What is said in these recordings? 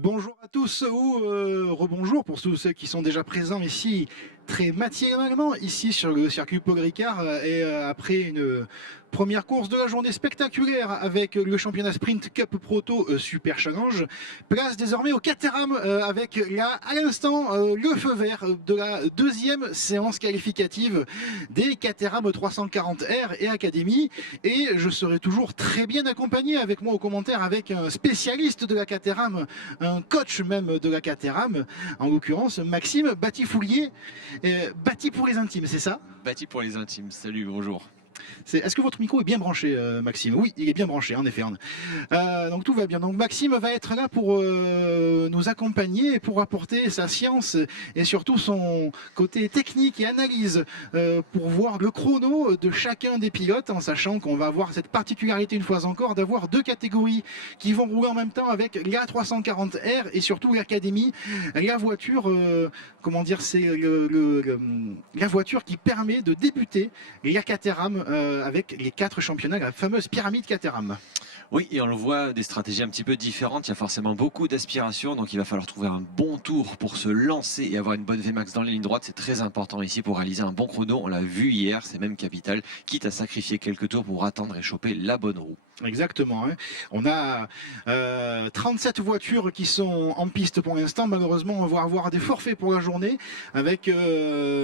Bonjour à tous ou rebonjour pour tous ceux qui sont déjà présents ici très matinéralement ici sur le circuit Paul Ricard après une première course de la journée spectaculaire avec le championnat Sprint Cup Proto Super Challenge. Place désormais au Caterham avec là à l'instant le feu vert de la deuxième séance qualificative des Caterham 340R et Academy, et je serai toujours très bien accompagné avec moi au commentaire avec un spécialiste de la Caterham, un coach même de la Caterham, en l'occurrence Maxime Batifoulier. Bâti pour les intimes, c'est ça? Bâti pour les intimes, salut, bonjour. Est-ce que votre micro est bien branché, Maxime? Oui, il est bien branché, en effet. Donc tout va bien. Donc Maxime va être là pour nous accompagner et pour apporter sa science et surtout son côté technique et analyse pour voir le chrono de chacun des pilotes, en sachant qu'on va avoir cette particularité une fois encore d'avoir deux catégories qui vont rouler en même temps avec la 340R et surtout l'Academy, la voiture, comment dire, c'est la voiture qui permet de débuter la Caterham avec les 4 championnats, la fameuse pyramide Caterham. Oui, et on le voit, des stratégies un petit peu différentes. Il y a forcément beaucoup d'aspiration, donc il va falloir trouver un bon tour pour se lancer et avoir une bonne Vmax dans les lignes droites. C'est très important ici pour réaliser un bon chrono. On l'a vu hier, c'est même capital, quitte à sacrifier quelques tours pour attendre et choper la bonne roue. Exactement. On a 37 voitures qui sont en piste pour l'instant. Malheureusement, on va avoir des forfaits pour la journée avec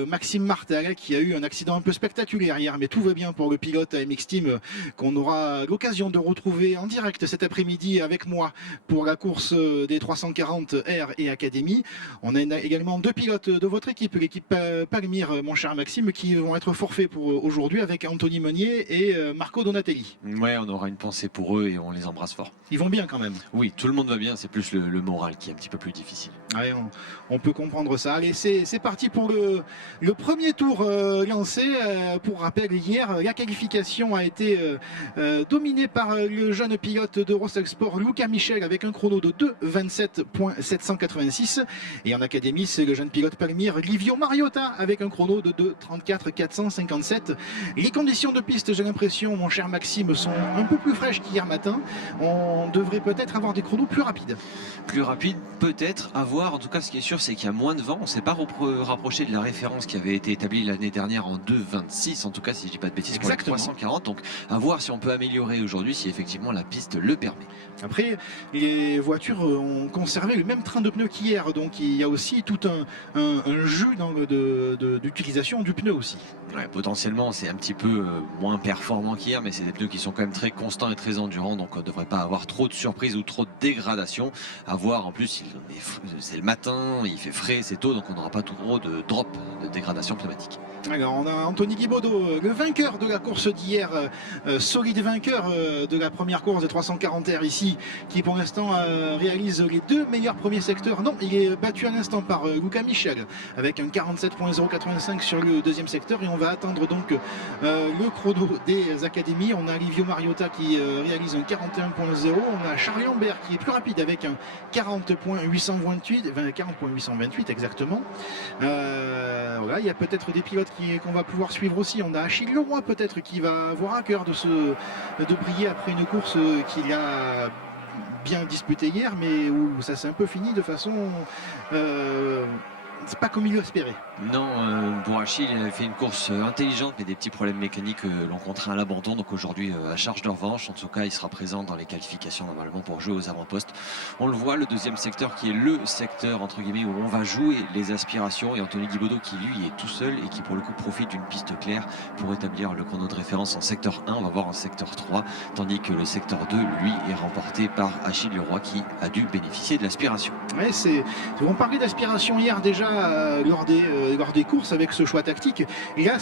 Maxime Martel qui a eu un accident un peu spectaculaire hier, mais tout va bien pour le pilote AMX Team qu'on aura l'occasion de retrouver en direct cet après-midi avec moi pour la course des 340 R et Academy. On a également 2 pilotes de votre équipe, l'équipe Palmyre, mon cher Maxime, qui vont être forfaits pour aujourd'hui avec Anthony Meunier et Marco Donatelli. Ouais, on aura une pensée pour eux et on les embrasse fort. Ils vont bien quand même. Oui, tout le monde va bien, c'est plus le moral qui est un petit peu plus difficile. Allez, on peut comprendre ça. Allez, c'est parti pour le premier tour lancé. Pour rappel, hier, la qualification a été dominée par le jeune pilote d'Eurosport, Luca Michel, avec un chrono de 2,27.786. Et en Académie, c'est le jeune pilote Palmyre, Livio Mariota, avec un chrono de 2,34.457. Les conditions de piste, j'ai l'impression, mon cher Maxime, sont un peu plus fraîches qu'hier matin. On devrait peut-être avoir des chronos plus rapides. Plus rapide, peut-être, à voir. En tout cas, ce qui est sûr, c'est qu'il y a moins de vent. On ne s'est pas rapproché de la référence qui avait été établie l'année dernière en 2,26. En tout cas, si je ne dis pas de bêtises, pour les 340. Donc, à voir si on peut améliorer aujourd'hui, si effectivement la piste le permet. Après, les voitures ont conservé le même train de pneus qu'hier. Donc, il y a aussi tout un jus d'utilisation du pneu aussi. Ouais, potentiellement, c'est un petit peu moins performant qu'hier, mais c'est des pneus qui sont quand même très constants et très endurants. Donc, on ne devrait pas avoir trop de surprises ou trop de dégradation. À voir, en plus, c'est le matin, il fait frais, c'est tôt, donc on n'aura pas trop de drop, de dégradation climatique. Alors, on a Anthony Guibaudot, le vainqueur de la course d'hier, solide vainqueur de la première course des 340R ici, qui pour l'instant réalise les 2 meilleurs premiers secteurs. Non, il est battu à l'instant par Luca Michel avec un 47.085 sur le deuxième secteur, et on va attendre donc le chrono des académies. On a Livio Mariota qui réalise un 41.0, on a Charles Lambert qui est plus rapide avec un 40.828 exactement. Voilà, il y a peut-être des pilotes qu'on va pouvoir suivre aussi. On a Achille Leroy peut-être qui va avoir à cœur de briller après une course qu'il a bien disputée hier, mais où ça s'est un peu fini de façon c'est pas comme il l'espérait. Non, pour Achille, il avait fait une course intelligente, mais des petits problèmes mécaniques l'ont contraint à l'abandon. Donc aujourd'hui, à charge de revanche. En tout cas, il sera présent dans les qualifications normalement pour jouer aux avant-postes. On le voit, le deuxième secteur qui est le secteur entre guillemets où on va jouer les aspirations. Et Anthony Guibaudot qui lui est tout seul et qui pour le coup profite d'une piste claire pour établir le chrono de référence en secteur 1. On va voir en secteur 3, tandis que le secteur 2, lui, est remporté par Achille Leroy qui a dû bénéficier de l'aspiration. Ouais, on parlait d'aspiration hier déjà lors des courses avec ce choix tactique. Et là,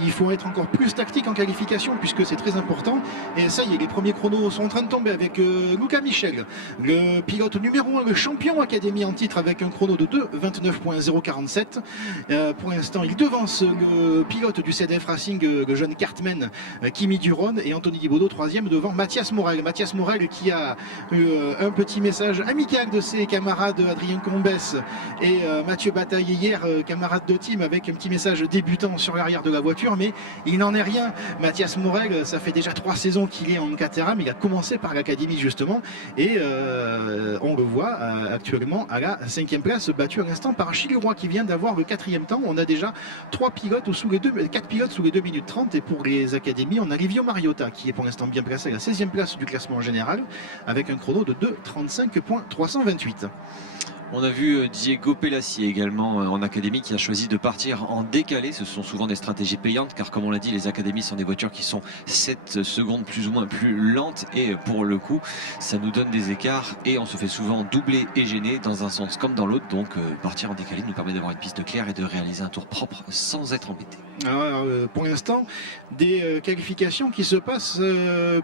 il faut être encore plus tactique en qualification puisque c'est très important. Et ça y est, les premiers chronos sont en train de tomber avec Luca Michel, le pilote numéro 1, le champion Académie en titre avec un chrono de 2,29.047. Pour l'instant, il devance le pilote du CDF Racing, le jeune Cartman, Kimi Duron, et Anthony Guibaudot troisième devant Mathias Morel. Mathias Morel qui a eu un petit message amical de ses camarades Adrien Combès et Mathieu Mathieu bataillait hier, camarade de team, avec un petit message débutant sur l'arrière de la voiture, mais il n'en est rien. Mathias Morel, ça fait déjà 3 saisons qu'il est en Caterham, il a commencé par l'académie justement, et on le voit actuellement à la 5e place, battu à l'instant par Achille Roy qui vient d'avoir le 4e temps. On a déjà 4 pilotes sous les 2 minutes 30, et pour les académies, on a Livio Mariota qui est pour l'instant bien placé à la 16e place du classement général avec un chrono de 2:35.328. On a vu Diego Pelassi également en académie qui a choisi de partir en décalé. Ce sont souvent des stratégies payantes car comme on l'a dit, les académies sont des voitures qui sont 7 secondes plus ou moins plus lentes et pour le coup ça nous donne des écarts et on se fait souvent doubler et gêner dans un sens comme dans l'autre. Donc partir en décalé nous permet d'avoir une piste claire et de réaliser un tour propre sans être embêté. Alors, pour l'instant, des qualifications qui se passent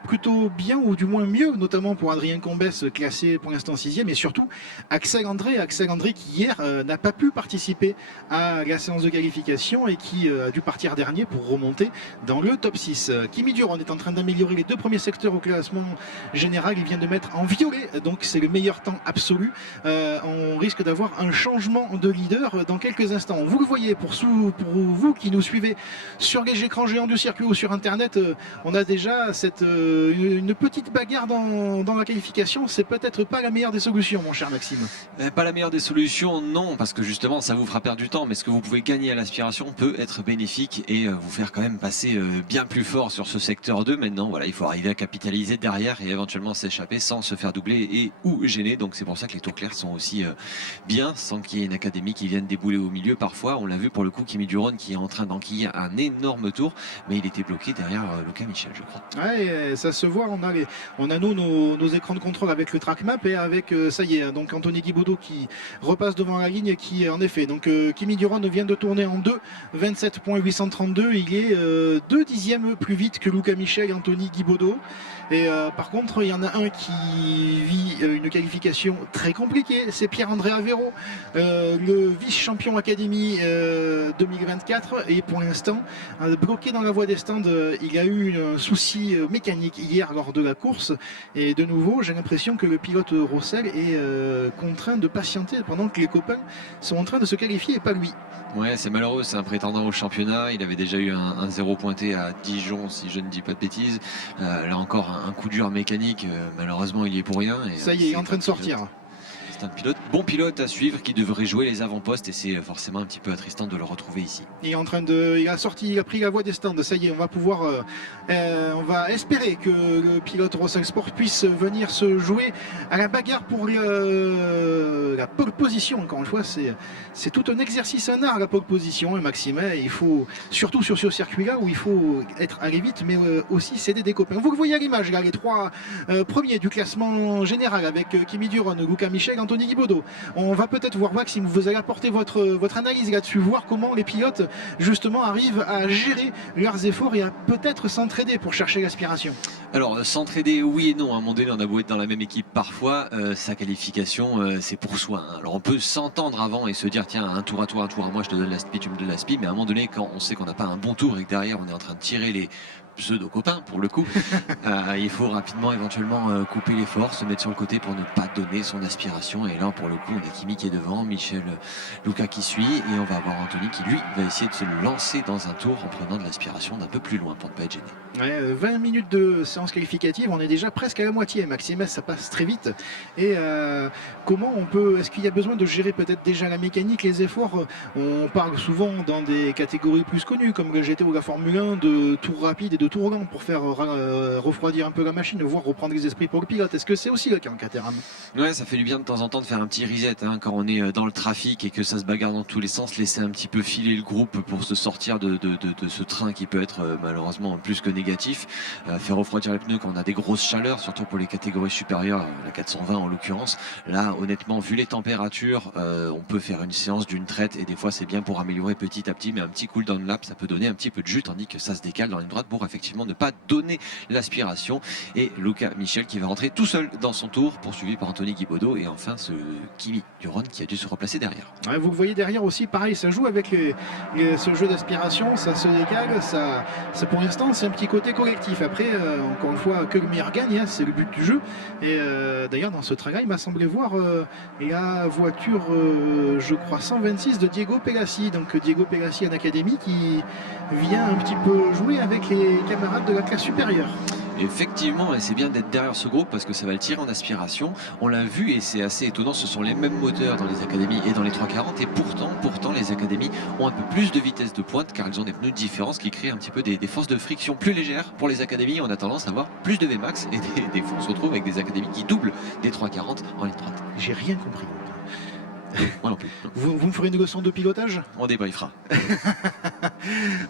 plutôt bien ou du moins mieux, notamment pour Adrien Combes classé pour l'instant 6e, et surtout Axel André qui hier n'a pas pu participer à la séance de qualification et qui a dû partir dernier pour remonter dans le top 6. Kimi Duron est en train d'améliorer les 2 premiers secteurs au classement général, il vient de mettre en violet, donc c'est le meilleur temps absolu. On risque d'avoir un changement de leader dans quelques instants. Vous le voyez, pour vous qui nous suivez sur les écrans géants du circuit ou sur internet, on a déjà une petite bagarre dans la qualification. C'est peut-être pas la meilleure des solutions, mon cher Maxime. Pas la meilleure des solutions, non, parce que justement ça vous fera perdre du temps, mais ce que vous pouvez gagner à l'aspiration peut être bénéfique et vous faire quand même passer bien plus fort sur ce secteur 2. Maintenant voilà, il faut arriver à capitaliser derrière et éventuellement s'échapper sans se faire doubler et ou gêner. Donc c'est pour ça que les tours clairs sont aussi bien, sans qu'il y ait une académie qui vienne débouler au milieu. Parfois on l'a vu pour le coup, Kimi Duron qui est en train d'enquiller un énorme tour, mais il était bloqué derrière Luca Michel, je crois. Ouais, ça se voit, on a nos écrans de contrôle avec le track map et avec ça y est, donc Anthony Guibaudot qui repasse devant la ligne, qui en effet, donc Kimi Duron vient de tourner en 2:27.832, il est 2 dixièmes plus vite que Luca Michel et Anthony Guibaudot. Et par contre, il y en a un qui vit une qualification très compliquée, c'est Pierre-André Avero, le vice-champion Académie 2024, et pour l'instant, bloqué dans la voie des stands. Il a eu un souci mécanique hier lors de la course, et de nouveau, j'ai l'impression que le pilote Rossel est contraint de patienter pendant que les copains sont en train de se qualifier et pas lui. Ouais, c'est malheureux, c'est un prétendant au championnat. Il avait déjà eu un 0 pointé à Dijon, si je ne dis pas de bêtises. Là encore, un coup dur mécanique. Malheureusement, il y est pour rien. Et, ça y est, il est en train de sortir. C'est un bon pilote à suivre qui devrait jouer les avant-postes et c'est forcément un petit peu attristant de le retrouver ici. Il est en train il a pris la voie des stands. Ça y est, on va pouvoir, on va espérer que le pilote Rossel Sport puisse venir se jouer à la bagarre pour la pole position. Encore une fois, c'est tout un exercice, un art la pole position, Maxime. Il faut, surtout sur ce circuit-là où il faut aller vite, mais aussi s'aider des copains. Vous le voyez à l'image, là, les 3 premiers du classement général avec Kimi Duron, Luca Michel, Anthony Guibaudot. On va peut-être voir, Maxime, vous allez apporter votre analyse là-dessus, voir comment les pilotes justement arrivent à gérer leurs efforts et à peut-être s'entraider pour chercher l'aspiration. Alors s'entraider oui et non, à un moment donné on a beau être dans la même équipe parfois, sa qualification c'est pour soi, hein. Alors on peut s'entendre avant et se dire tiens un tour à toi, un tour à moi, je te donne la speed, tu me donnes la speed, mais à un moment donné quand on sait qu'on n'a pas un bon tour et que derrière on est en train de tirer les pseudo-copains pour le coup, il faut rapidement éventuellement couper l'effort, se mettre sur le côté pour ne pas donner son aspiration. Et là pour le coup on a Kimi qui est devant, Michel, Luca qui suit et on va avoir Anthony qui lui va essayer de se lancer dans un tour en prenant de l'aspiration d'un peu plus loin pour ne pas être gêné. Ouais, 20 minutes de séance qualificative, on est déjà presque à la moitié, Maxime, ça passe très vite. Et comment est-ce qu'il y a besoin de gérer peut-être déjà la mécanique, les efforts? On parle souvent dans des catégories plus connues comme le GT ou la Formule 1 de tours rapides et de tours lents pour faire refroidir un peu la machine, voire reprendre les esprits pour le pilote. Est-ce que c'est aussi le cas en Caterham? Ouais, ça fait du bien de temps en temps de faire un petit reset, hein, quand on est dans le trafic et que ça se bagarre dans tous les sens, laisser un petit peu filer le groupe pour se sortir de ce train qui peut être malheureusement plus que négatif, faire refroidir les pneus quand on a des grosses chaleurs, surtout pour les catégories supérieures, la 420 en l'occurrence. Là honnêtement vu les températures, on peut faire une séance d'une traite et des fois c'est bien pour améliorer petit à petit, mais un petit cool down lap ça peut donner un petit peu de jus tandis que ça se décale dans une droite bourre à faire. effectivement ne pas donner l'aspiration. Et Luca Michel qui va rentrer tout seul dans son tour, poursuivi par Anthony Guibaudot et enfin ce Kimi Duron qui a dû se replacer derrière. Ouais, vous le voyez derrière aussi, pareil, ça joue avec ce jeu d'aspiration, ça se décale, ça pour l'instant c'est un petit côté collectif. Après, encore une fois, que le meilleur gagne, hein, c'est le but du jeu. Et d'ailleurs dans ce travail, il m'a semblé voir la voiture, je crois 126 de Diego Pelassi. Donc Diego Pelassi en académie qui vient un petit peu jouer avec les camarades de la classe supérieure. Effectivement, et c'est bien d'être derrière ce groupe parce que ça va le tirer en aspiration. On l'a vu et c'est assez étonnant, ce sont les mêmes moteurs dans les académies et dans les 340 et pourtant les académies ont un peu plus de vitesse de pointe car elles ont des pneus différents, ce qui crée un petit peu des forces de friction plus légères. Pour les académies, on a tendance à avoir plus de Vmax et des fois on se retrouve avec des académies qui doublent des 340 en ligne droite. J'ai rien compris. Moi non plus. Vous me ferez une leçon de pilotage? On débriefera.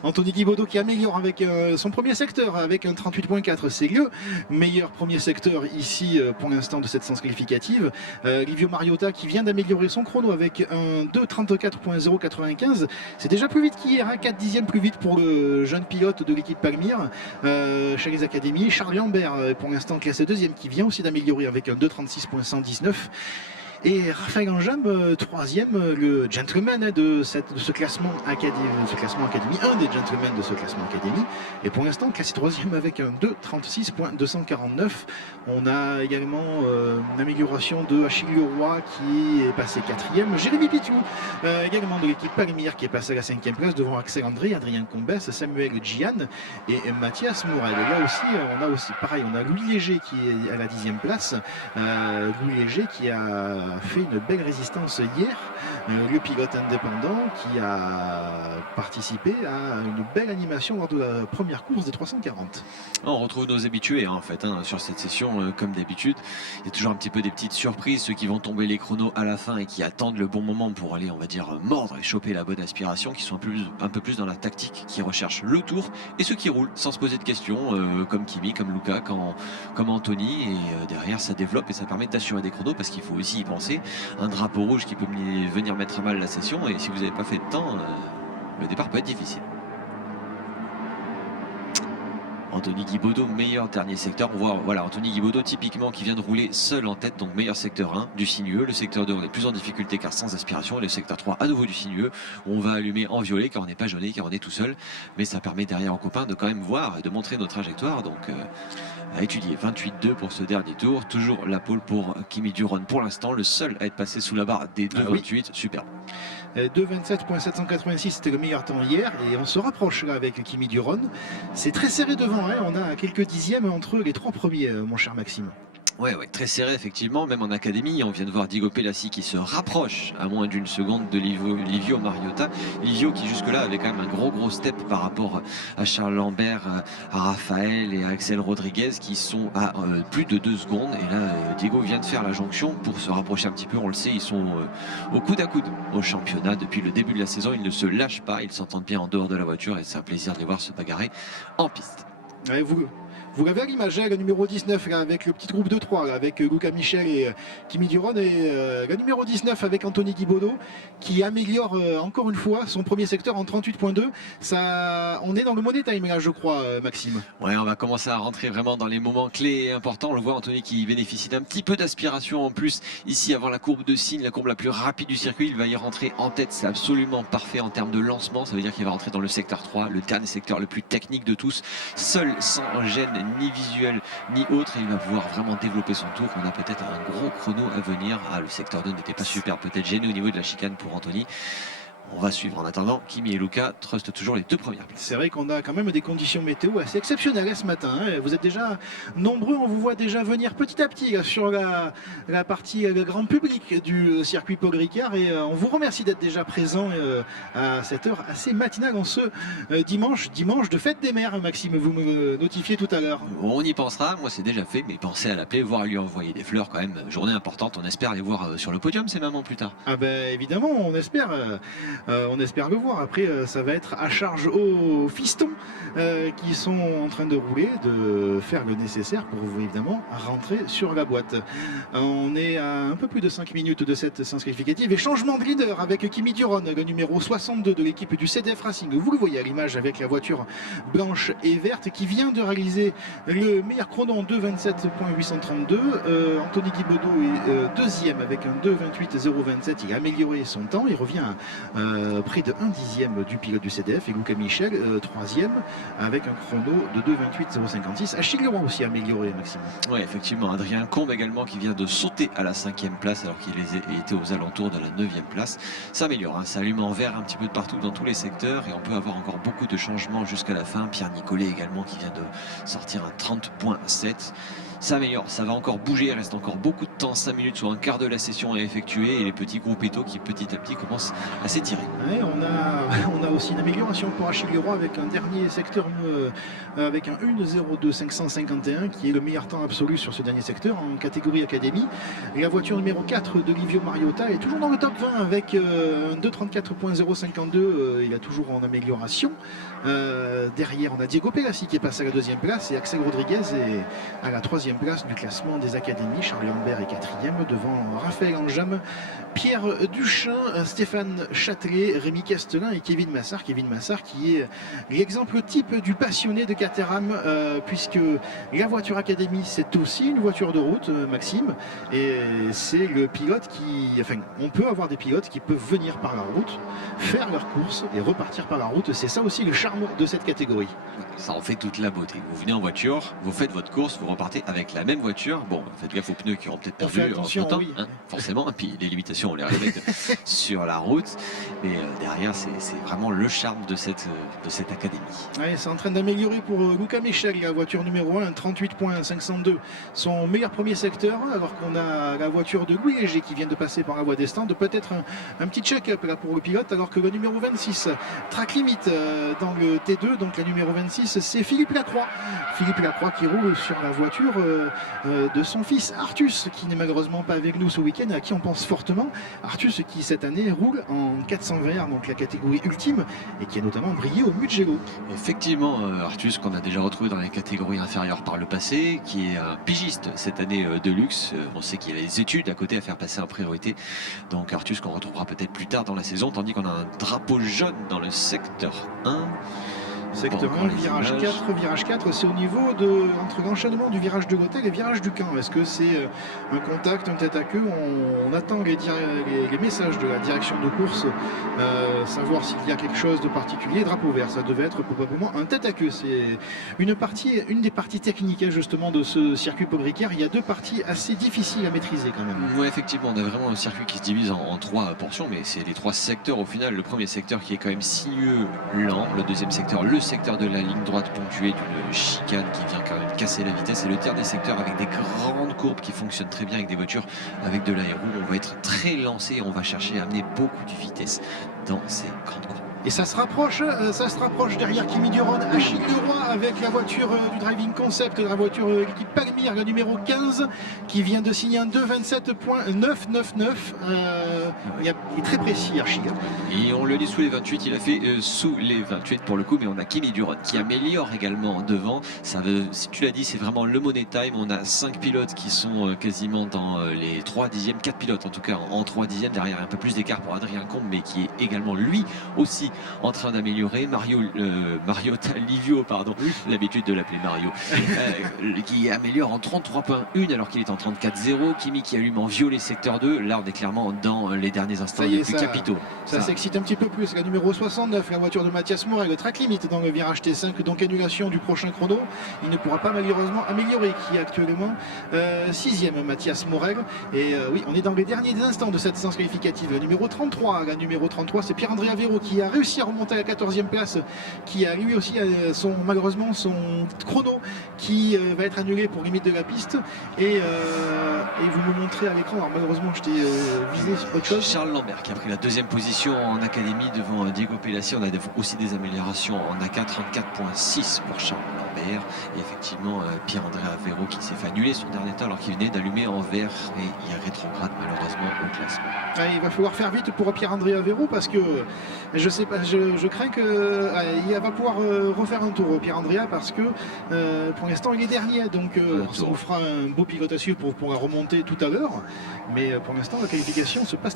Anthony Guibaudot qui améliore avec son premier secteur avec un 38.4, c'est le meilleur premier secteur ici pour l'instant de cette séance qualificative. Livio Mariota qui vient d'améliorer son chrono avec un 2.34.095, c'est déjà plus vite qu'hier, hein, 4 dixièmes plus vite pour le jeune pilote de l'équipe Palmyre chez les académies. Charles Lambert pour l'instant classé deuxième qui vient aussi d'améliorer avec un 2.36.119. Et Raphaël Enjambe, troisième, le gentleman de ce classement académie, un des gentlemen de ce classement académie. Et pour l'instant, classé troisième avec un 2.36.249. On a également une amélioration de Achille Leroy qui est passé quatrième. Jérémy Pitou, également de l'équipe Palmyre qui est passé à la cinquième place devant Axel André, Adrien Combes, Samuel Gian et Mathias Mourel. Et là aussi, on a aussi pareil, on a Louis Léger qui est à la 10e place. Louis Léger qui a fait une belle résistance hier, le pilote indépendant qui a participé à une belle animation lors de la première course des 340. On retrouve nos habitués en fait sur cette session comme d'habitude. Il y a toujours un petit peu des petites surprises, ceux qui vont tomber les chronos à la fin et qui attendent le bon moment pour aller, on va dire, mordre et choper la bonne aspiration, qui sont un peu plus dans la tactique, qui recherchent le tour, et ceux qui roulent sans se poser de questions, comme Kimi, comme Luca, comme Anthony, et derrière ça développe et ça permet d'assurer des chronos parce qu'il faut aussi y penser. Un drapeau rouge qui peut venir mettre à mal la session, et si vous n'avez pas fait de temps, le départ peut être difficile. Anthony Guibaudot, meilleur dernier secteur. On voit voilà, Anthony Guibaudot typiquement qui vient de rouler seul en tête, donc meilleur secteur 1 du sinueux. Le secteur 2 on est plus en difficulté car sans aspiration, et le secteur 3 à nouveau du sinueux. On va allumer en violet car on n'est pas jauné, car on est tout seul, mais ça permet derrière aux copains de quand même voir et de montrer nos trajectoires, donc à étudier. 28-2 pour ce dernier tour, toujours la pole pour Kimi Duron pour l'instant, le seul à être passé sous la barre des 2,28, oui. Superbe. 2,27.786, c'était le meilleur temps hier, et on se rapproche là avec Kimi Duron. C'est très serré devant, hein. On a quelques dixièmes entre les trois premiers, mon cher Maxime. Ouais, très serré effectivement, même en académie, on vient de voir Diego Pelassi qui se rapproche à moins d'une seconde de Livio Mariota. Livio qui jusque-là avait quand même un gros step par rapport à Charles Lambert, à Raphaël et à Axel Rodriguez qui sont à plus de 2 secondes. Et là, Diego vient de faire la jonction pour se rapprocher un petit peu. On le sait, ils sont au coude à coude au championnat depuis le début de la saison. Ils ne se lâchent pas, ils s'entendent bien en dehors de la voiture et c'est un plaisir de les voir se bagarrer en piste. Ouais, vous l'avez à l'image, le numéro 19 là, avec le petit groupe de 3 là, avec Luca Michel et Kimi Duron, et le numéro 19 avec Anthony Guibaudot qui améliore encore une fois son premier secteur en 38.2. On est dans le money time là, je crois, Maxime. Ouais, on va commencer à rentrer vraiment dans les moments clés et importants. On le voit, Anthony qui bénéficie d'un petit peu d'aspiration en plus ici avant la courbe de signe, la courbe la plus rapide du circuit. Il va y rentrer en tête, c'est absolument parfait en termes de lancement. Ça veut dire qu'il va rentrer dans le secteur 3, le dernier secteur le plus technique de tous, seul, sans gêne ni visuel ni autre, et il va pouvoir vraiment développer son tour. On a peut-être un gros chrono à venir. Le secteur 2 n'était pas super, peut-être gêné au niveau de la chicane pour Anthony. On va suivre en attendant. Kimi et Luca trustent toujours les 2 premières places. C'est vrai qu'on a quand même des conditions météo assez exceptionnelles ce matin, hein. Vous êtes déjà nombreux, on vous voit déjà venir petit à petit sur la partie le grand public du circuit Paul Ricard, et on vous remercie d'être déjà présent à cette heure assez matinale en ce dimanche de fête des mères, Maxime, vous me notifiez tout à l'heure. On y pensera, moi c'est déjà fait, mais pensez à l'appeler, voire à lui envoyer des fleurs quand même. Journée importante, on espère les voir sur le podium ces mamans plus tard. Ah ben évidemment, on espère. On espère le voir. Après, ça va être à charge aux fistons qui sont en train de rouler, de faire le nécessaire pour évidemment rentrer sur la boîte. On est à un peu plus de 5 minutes de cette séance qualificative et changement de leader avec Kimi Duron, le numéro 62 de l'équipe du CDF Racing. Vous le voyez à l'image avec la voiture blanche et verte qui vient de réaliser le meilleur chrono en 2,27.832. Anthony Guibaudot est deuxième avec un 2,28,027. Il a amélioré son temps. Il revient à près de 1 dixième du pilote du CDF. Et Luca Michel, troisième, avec un chrono de 2,28,056. Achille Leroy aussi amélioré, Maxime. Oui, effectivement. Adrien Combe également qui vient de sauter à la 5e place alors qu'il était aux alentours de la 9e place. Ça améliore, hein. Ça allume en vert un petit peu de partout dans tous les secteurs et on peut avoir encore beaucoup de changements jusqu'à la fin. Pierre Nicolet également qui vient de sortir un 30,7. Ça améliore, ça va encore bouger, il reste encore beaucoup de temps, 5 minutes, soit un quart de la session à effectuer et les petits groupes étaux qui petit à petit commencent à s'étirer. Ouais, on a aussi une amélioration pour Achille Leroy avec un dernier secteur avec un 1,02,551 qui est le meilleur temps absolu sur ce dernier secteur en catégorie académie. Et la voiture numéro 4 de Livio Mariota est toujours dans le top 20 avec un 2,34.052, il est toujours en amélioration. Derrière on a Diego Pelassi qui est passé à la 2e place et Axel Rodriguez est à la 3e place du classement des académies. Charles Lambert est 4e devant Raphaël Anjam, Pierre Duchin, Stéphane Châtelet, Rémi Castelin et Kevin Massard. Kevin Massard qui est l'exemple type du passionné de Caterham puisque la voiture académie c'est aussi une voiture de route, Maxime, et c'est le pilote on peut avoir des pilotes qui peuvent venir par la route, faire leur course et repartir par la route. C'est ça aussi le charme de cette catégorie. Ça en fait toute la beauté. Vous venez en voiture, vous faites votre course, vous repartez avec la même voiture. Bon, faites gaffe aux pneus qui auront peut-être perdu en ce temps, oui. hein, forcément. Et puis les limitations, on les respecte sur la route. Mais derrière, c'est vraiment le charme de cette académie. Ouais, c'est en train d'améliorer pour Luca Michel, la voiture numéro 1, 38.502, son meilleur premier secteur, alors qu'on a la voiture de Louis Léger qui vient de passer par la voie des stands. Peut-être un petit check-up là pour le pilote, alors que le numéro 26, track limit dans le T2, donc la numéro 26, c'est Philippe Lacroix. Philippe Lacroix qui roule sur la voiture de son fils Artus, qui n'est malheureusement pas avec nous ce week-end, à qui on pense fortement. Artus qui cette année roule en 420R, donc la catégorie ultime, et qui a notamment brillé au Mugello. Effectivement, Artus qu'on a déjà retrouvé dans les catégories inférieures par le passé, qui est un pigiste cette année de luxe. On sait qu'il y a les études à côté à faire passer en priorité. Donc Artus qu'on retrouvera peut-être plus tard dans la saison, tandis qu'on a un drapeau jaune dans le secteur 1. Secteur 1, virage 4, c'est au niveau entre l'enchaînement du virage de l'hôtel et le virage du camp. Est-ce que c'est un contact, un tête à queue? On attend les messages de la direction de course, savoir s'il y a quelque chose de particulier. Drapeau vert, ça devait être probablement un tête à queue. C'est une des parties techniques justement de ce circuit Paul Ricard. Il y a deux parties assez difficiles à maîtriser quand même. Oui, effectivement, on a vraiment un circuit qui se divise en 3 portions, mais c'est les 3 secteurs au final. Le premier secteur qui est quand même sinueux, lent. Le deuxième secteur, le secteur de la ligne droite ponctuée d'une chicane qui vient quand même casser la vitesse, et le dernier secteur avec des grandes courbes qui fonctionnent très bien avec des voitures avec de l'aéro. On va être très lancé, on va chercher à amener beaucoup de vitesse dans ces grandes courbes. Et ça se rapproche derrière Kimi Duron, Achille Leroy avec la voiture du Driving Concept, la voiture de l'équipe Palmyre, la numéro 15, qui vient de signer un 2,27.999. Il est très précis, Achille. Et on le dit sous les 28, il a fait sous les 28 pour le coup, mais on a Kimi Duron qui améliore également devant. Ça veut, si tu l'as dit, c'est vraiment le money time. On a 5 pilotes qui sont quasiment dans les 3 dixièmes, 4 pilotes en tout cas en 3 dixièmes. Derrière un peu plus d'écart pour Adrien Combe, mais qui est également lui aussi en train d'améliorer. Mariota Livio, pardon, l'habitude de l'appeler Mario, qui améliore en 33.1 alors qu'il est en 34.0. Kimi qui allume en violet secteur 2. Là on est clairement dans les derniers instants les plus capitaux. Ça s'excite un petit peu plus. La numéro 69, la voiture de Mathias Morel, le track limit dans le virage T5, donc annulation du prochain chrono. Il ne pourra pas malheureusement améliorer, qui est actuellement 6e, Mathias Morel. Et oui, on est dans les derniers instants de cette séance qualificative. La numéro 33, c'est Pierre-André Avero qui a réussi à remonter à la 14e place, qui a lui aussi malheureusement son chrono qui va être annulé pour limite de la piste. Et vous me montrez à l'écran, alors malheureusement je t'ai visé sur autre chose. Charles Lambert qui a pris la 2e position en académie devant Diego Pelassi. On a aussi des améliorations en AK, 34.6 pour Charles Lambert. Et effectivement Pierre-André Avero qui s'est fait annuler son dernier temps alors qu'il venait d'allumer en vert, et il rétrograde malheureusement au classement. Il va falloir faire vite pour Pierre-André Avero parce que je sais pas, je crains qu'il va pouvoir refaire un tour Pierre-André parce que pour l'instant il est dernier, donc ça nous fera un beau pilote à suivre pour la remonter tout à l'heure, mais pour l'instant la qualification se passe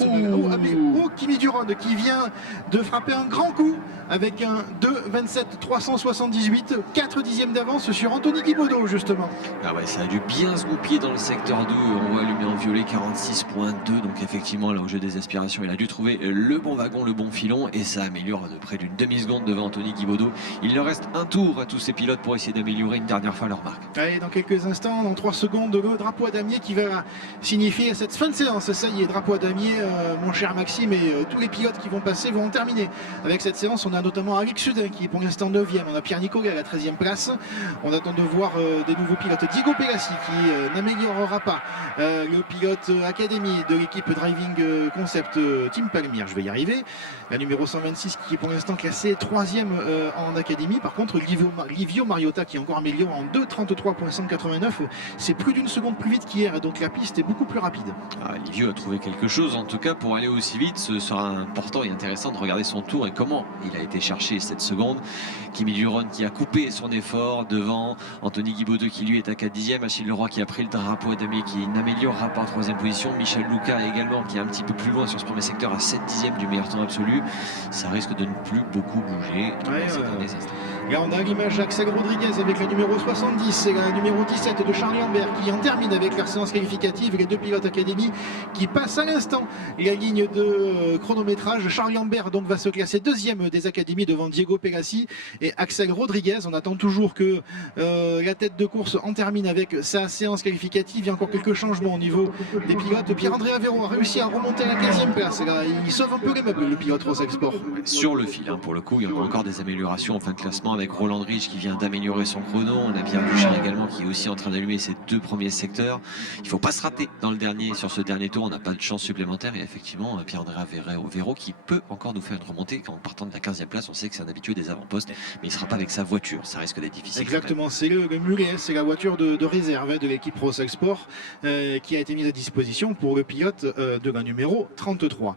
Kimi Duron qui vient de frapper un grand coup avec un 2,27 378, 4 dixièmes d'avance sur Anthony Guibaudot justement. Ah ouais, ça a dû bien se goupiller dans le secteur 2, on voit allumé en violet 46.2, donc effectivement là au jeu des aspirations il a dû trouver le bon wagon, le bon filon, et ça améliore de près d'une demi-seconde devant Anthony Guibaudot. Il leur reste un tour à tous ces pilotes pour essayer d'améliorer une dernière fois leur marque. Allez, dans quelques instants, dans 3 secondes, le drapeau à damier qui va signifier cette fin de séance. Ça y est, drapeau à damier, mon cher Maxime, et tous les pilotes qui vont passer vont terminer avec cette séance. On a notamment Alex Sudin qui est pour l'instant 9e, on a Pierre Nicolet à la 13e place. On attend de voir des nouveaux pilotes. Diego Pegassi qui n'améliorera pas, le pilote académie de l'équipe Driving Concept Team Palmyre, je vais y arriver. La numéro 126 qui est pour l'instant classée 3e en académie. Par contre, Livio Mariota qui encore améliore en 2,33.189, c'est plus d'une seconde plus vite qu'hier, et donc la piste est beaucoup plus rapide. Livio a trouvé quelque chose, en tout cas pour aller aussi vite. Ce sera important et intéressant de regarder son tour et comment il a été chercher cette seconde. Kimi Duron qui a coupé son effort devant Anthony Guibaudot qui lui est à 4 dixièmes, Achille Leroy qui a pris le drapeau à damier qui n'améliorera pas en 3e position, Michel Luca également qui est un petit peu plus loin sur ce premier secteur à 7 dixièmes du meilleur temps absolu. Ça risque de ne plus beaucoup bouger ces derniers instants. Là on a l'image Axel Rodriguez avec la numéro 70 et la numéro 17 de Charlie Lambert qui en termine avec leur séance qualificative. Les deux pilotes académie qui passent à l'instant la ligne de chronométrage. Charlie Lambert donc va se classer 2e des académies devant Diego Pegassi et Axel Rodriguez. On attend toujours que la tête de course en termine avec sa séance qualificative. Il y a encore quelques changements au niveau des pilotes. Pierre-André Avero a réussi à remonter à la 15e place. Là, il sauve un peu les meubles, le pilote Rosa Sport. Sur le fil, pour le coup, il y aura encore des améliorations en fin de classement avec Roland Rich qui vient d'améliorer son chrono. On a Pierre Duchard également qui est aussi en train d'allumer ses 2 premiers secteurs. Il ne faut pas se rater sur ce dernier tour. On n'a pas de chance supplémentaire et effectivement Pierre-André Avero qui peut encore nous faire une remontée en partant de la 15e place. On sait que c'est un habitué des avant-postes, mais il ne sera pas avec sa voiture. Ça risque d'être difficile. Exactement, c'est le mulet, c'est la voiture de réserve de l'équipe Rosa Sport qui a été mise à disposition pour le pilote de la numéro 33.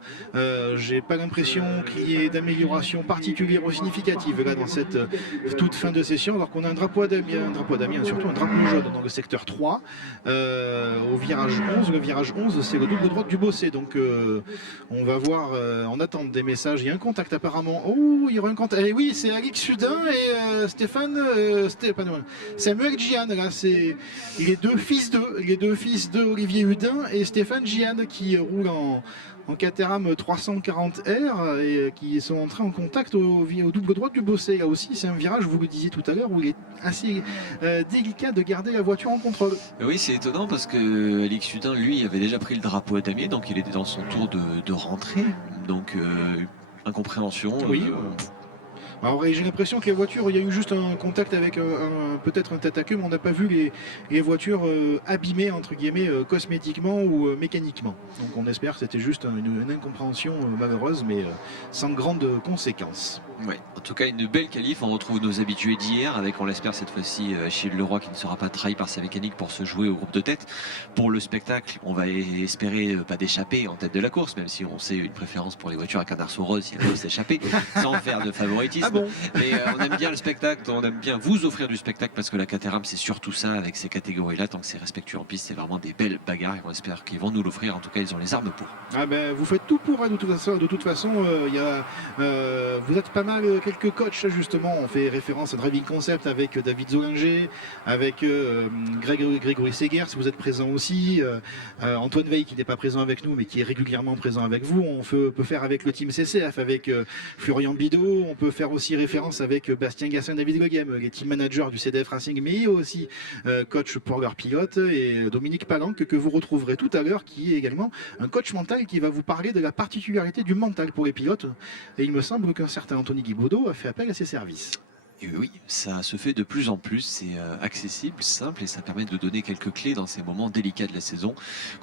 J'ai pas l'impression qu'il y ait d'amélioration particulière ou significative là dans cette toute fin de session, alors qu'on a un drapeau à damier, surtout un drapeau jaune dans le secteur 3 au virage 11. Le virage 11 c'est le double droite du Bossé, donc on va voir, on attend des messages. Il y a un contact apparemment. Oh, il y aura un contact. Et oui, c'est Alex Sudin et Samuel Gian. Là, c'est les deux fils de Olivier Hudin et Stéphane Gian qui roulent en Caterham 340R et qui sont entrés en contact au double droite du Bossé. Là aussi, c'est un virage, vous le disiez tout à l'heure, où il est assez délicat de garder la voiture en contrôle. Oui, c'est étonnant parce que Alex Sudin, lui, avait déjà pris le drapeau à damier, donc il était dans son tour de rentrée. Donc, incompréhension. Oui. Alors j'ai l'impression que les voitures, il y a eu juste un contact avec peut-être un tête à queue, mais on n'a pas vu les voitures abîmées entre guillemets cosmétiquement ou mécaniquement. Donc on espère que c'était juste une incompréhension malheureuse, mais sans grandes conséquences. Ouais, en tout cas une belle qualif. On retrouve nos habitués d'hier avec, on l'espère cette fois-ci, Achille Leroy qui ne sera pas trahi par sa mécanique pour se jouer au groupe de tête. Pour le spectacle, on va espérer pas d'échapper en tête de la course, même si on sait une préférence pour les voitures à canards rose si elles doivent s'échapper, sans faire de favoritisme. Ah bon. Mais on aime bien le spectacle, on aime bien vous offrir du spectacle parce que la Caterham c'est surtout ça avec ces catégories-là. Tant que c'est respectueux en piste, c'est vraiment des belles bagarres et on espère qu'ils vont nous l'offrir. En tout cas, ils ont les armes pour. Ah ben, vous faites tout pour, de toute façon, vous êtes pas mal quelques coachs justement. On fait référence à Driving Concept avec David Zolinger, avec Grégory Segers, si vous êtes présent aussi, Antoine Veil qui n'est pas présent avec nous mais qui est régulièrement présent avec vous. On peut faire avec le team CCF, avec Florian Bidot, on peut faire aussi référence avec Bastien Gassin, David Leghem, les team managers du CDF Racing, mais aussi coach pour leurs pilotes, et Dominique Palanque que vous retrouverez tout à l'heure, qui est également un coach mental qui va vous parler de la particularité du mental pour les pilotes. Et il me semble qu'un certain Anthony Guibaudot a fait appel à ses services. Et oui, ça se fait de plus en plus, c'est accessible, simple et ça permet de donner quelques clés dans ces moments délicats de la saison,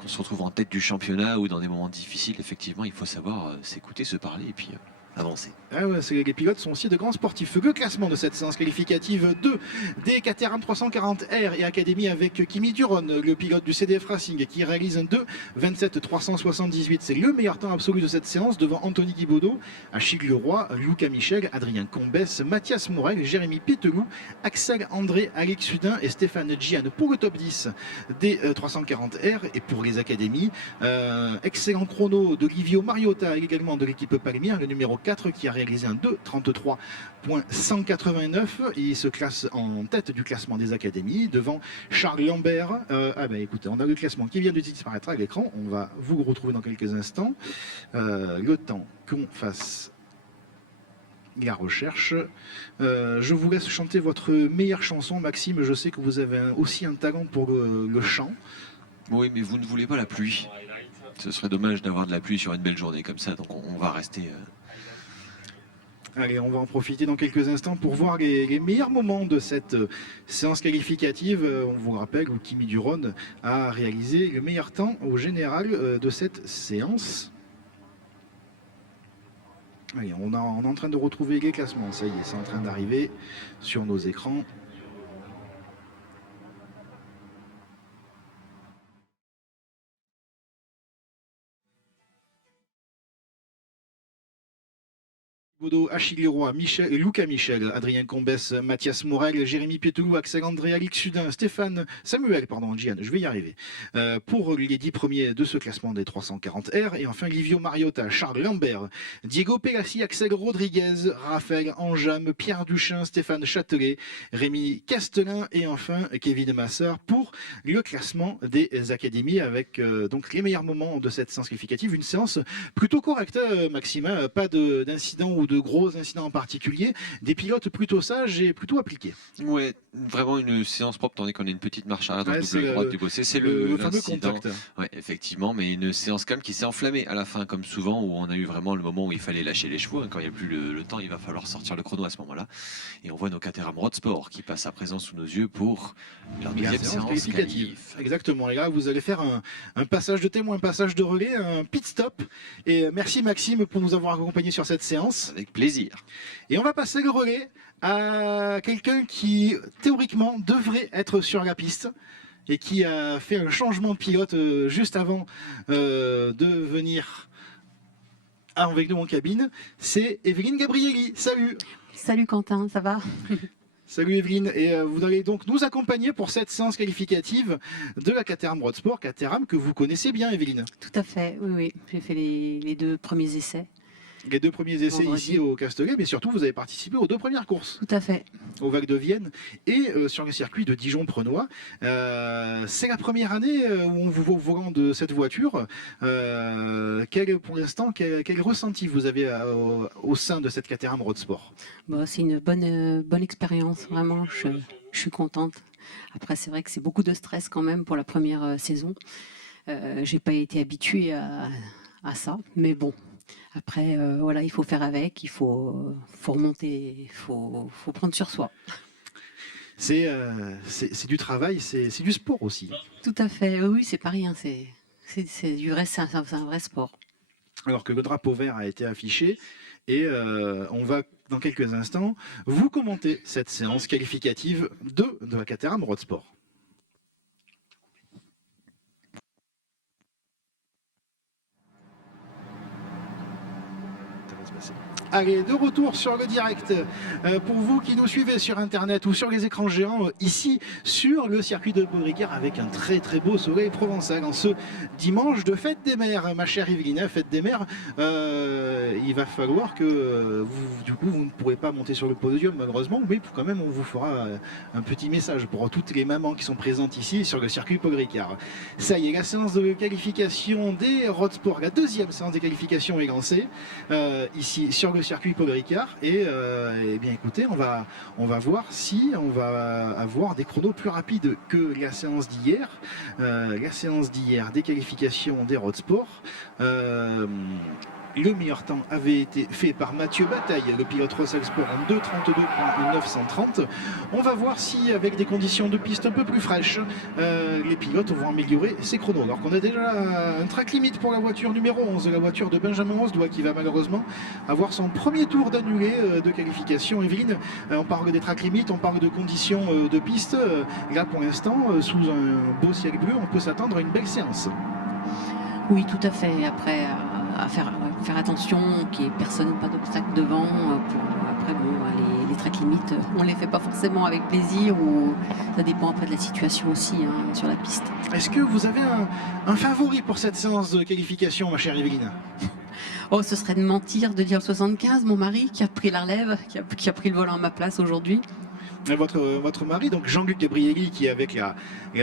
qu'on se retrouve en tête du championnat ou dans des moments difficiles. Effectivement, il faut savoir s'écouter, se parler et puis avancé. Ah ouais, les pilotes sont aussi de grands sportifs. Le classement de cette séance qualificative 2 des Caterham 340R et Académie avec Kimi Duron, le pilote du CDF Racing, qui réalise un 2:27 378. C'est le meilleur temps absolu de cette séance devant Anthony Guibaudot, Achille Leroy, Luca Michel, Adrien Combès, Mathias Morel, Jérémy Pételoup, Axel André, Alex Sudin et Stéphane Gian pour le top 10 des 340R. Et pour les académies, excellent chrono d'Olivio Mariota, également de l'équipe Palmire, le numéro 4, qui a réalisé un 2:33.189. Il se classe en tête du classement des académies devant Charles Lambert. Écoutez, on a le classement qui vient de disparaître à l'écran. On va vous retrouver dans quelques instants. Le temps qu'on fasse la recherche. Je vous laisse chanter votre meilleure chanson, Maxime. Je sais que vous avez aussi un talent pour le chant. Oui, mais vous ne voulez pas la pluie. Ce serait dommage d'avoir de la pluie sur une belle journée comme ça, donc on va rester... Allez, on va en profiter dans quelques instants pour voir les meilleurs moments de cette séance qualificative. On vous rappelle où Kimi Duron a réalisé le meilleur temps au général de cette séance. Allez, on est en train de retrouver les classements. Ça y est, c'est en train d'arriver sur nos écrans. Bodo, Achille Leroy, Luca Michel, Adrien Combès, Mathias Morel, Jérémy Pételoup, Axel André, Alex Sudin, Samuel, Gian, je vais y arriver. Pour les 10 premiers de ce classement des 340R, et enfin Livio Mariota, Charles Lambert, Diego Pelassi, Axel Rodriguez, Raphaël Anjam, Pierre Duchin, Stéphane Châtelet, Rémi Castelin et enfin Kevin Masseur pour le classement des académies avec donc les meilleurs moments de cette séance qualificative. Une séance plutôt correcte, Maxime, pas d'incident ou de gros incidents en particulier, des pilotes plutôt sages et plutôt appliqués. Ouais, vraiment une séance propre, tandis qu'on a une petite marche arrière dans le double droite du bossé. C'est le fameux contact. Ouais, effectivement, mais une séance quand même qui s'est enflammée à la fin, comme souvent, où on a eu vraiment le moment où il fallait lâcher les chevaux. Quand il n'y a plus le temps, il va falloir sortir le chrono à ce moment-là. Et on voit nos Caterham Road Sport qui passent à présent sous nos yeux pour leur deuxième séance qualificative. Exactement. Et là, vous allez faire un passage de témoin, un passage de relais, un pit stop. Et merci Maxime pour nous avoir accompagnés sur cette séance. Avec plaisir. Et on va passer le relais à quelqu'un qui, théoriquement, devrait être sur la piste et qui a fait un changement de pilote juste avant de venir avec nous en cabine. C'est Evelyne Gabrielli. Salut. Salut Quentin, ça va? Salut Evelyne, et vous allez donc nous accompagner pour cette séance qualificative de la Caterham Road Sport, Caterham que vous connaissez bien, Evelyne. Tout à fait, oui. J'ai fait les 2 premiers essais. Les 2 premiers essais ici au Castellet, mais surtout vous avez participé aux 2 premières courses. Tout à fait. Au Val de Vienne et sur le circuit de Dijon-Prenois. C'est la première année où on vous voit au volant de cette voiture. Pour l'instant, quel ressenti vous avez au sein de cette Caterham Road Sport? Bon, c'est une bonne expérience, vraiment. Je suis contente. Après, c'est vrai que c'est beaucoup de stress quand même pour la première saison. J'ai pas été habituée à ça, mais bon. Après, voilà, il faut faire avec, il faut remonter, il faut prendre sur soi. C'est du travail, c'est du sport aussi. Tout à fait, oui, c'est pas rien, c'est un vrai sport. Alors que le drapeau vert a été affiché et on va dans quelques instants vous commenter cette séance qualificative de la Caterham Road Sport. Allez, de retour sur le direct. Pour vous qui nous suivez sur Internet ou sur les écrans géants, ici sur le circuit de Beauregard avec un très très beau soleil provençal en ce dimanche de fête des mères. Ma chère Evelyne, fête des mères, il va falloir que vous ne pourrez pas monter sur le podium malheureusement, mais quand même on vous fera un petit message pour toutes les mamans qui sont présentes ici sur le circuit Paul Ricard. Ça y est, la séance de qualification des Road Sport, la deuxième séance de qualification est lancée ici sur le circuit Paul Ricard et bien écoutez, on va voir si on va avoir des chronos plus rapides que la séance d'hier. La séance d'hier des qualifications des Road Sport. Le meilleur temps avait été fait par Mathieu Bataille, le pilote Russell Sport en 2:32.930. On va voir si, avec des conditions de piste un peu plus fraîches, les pilotes vont améliorer ces chronos. Alors qu'on a déjà un track limite pour la voiture numéro 11, la voiture de Benjamin Osdois, qui va malheureusement avoir son premier tour d'annulé de qualification. Evelyne, on parle des track limites, on parle de conditions de piste. Là, pour l'instant, sous un beau ciel bleu, on peut s'attendre à une belle séance. Oui, tout à fait. Après, à faire attention qu'il n'y ait personne, pas d'obstacle devant. Après, bon, les track limites, on ne les fait pas forcément avec plaisir, ou ça dépend après de la situation aussi sur la piste. Est-ce que vous avez un favori pour cette séance de qualification, ma chère Evelyne? Oh, ce serait de mentir de dire 75, mon mari, qui a pris la relève, qui a pris le volant à ma place aujourd'hui. Votre mari, donc Jean-Luc Gabrielli, qui est avec la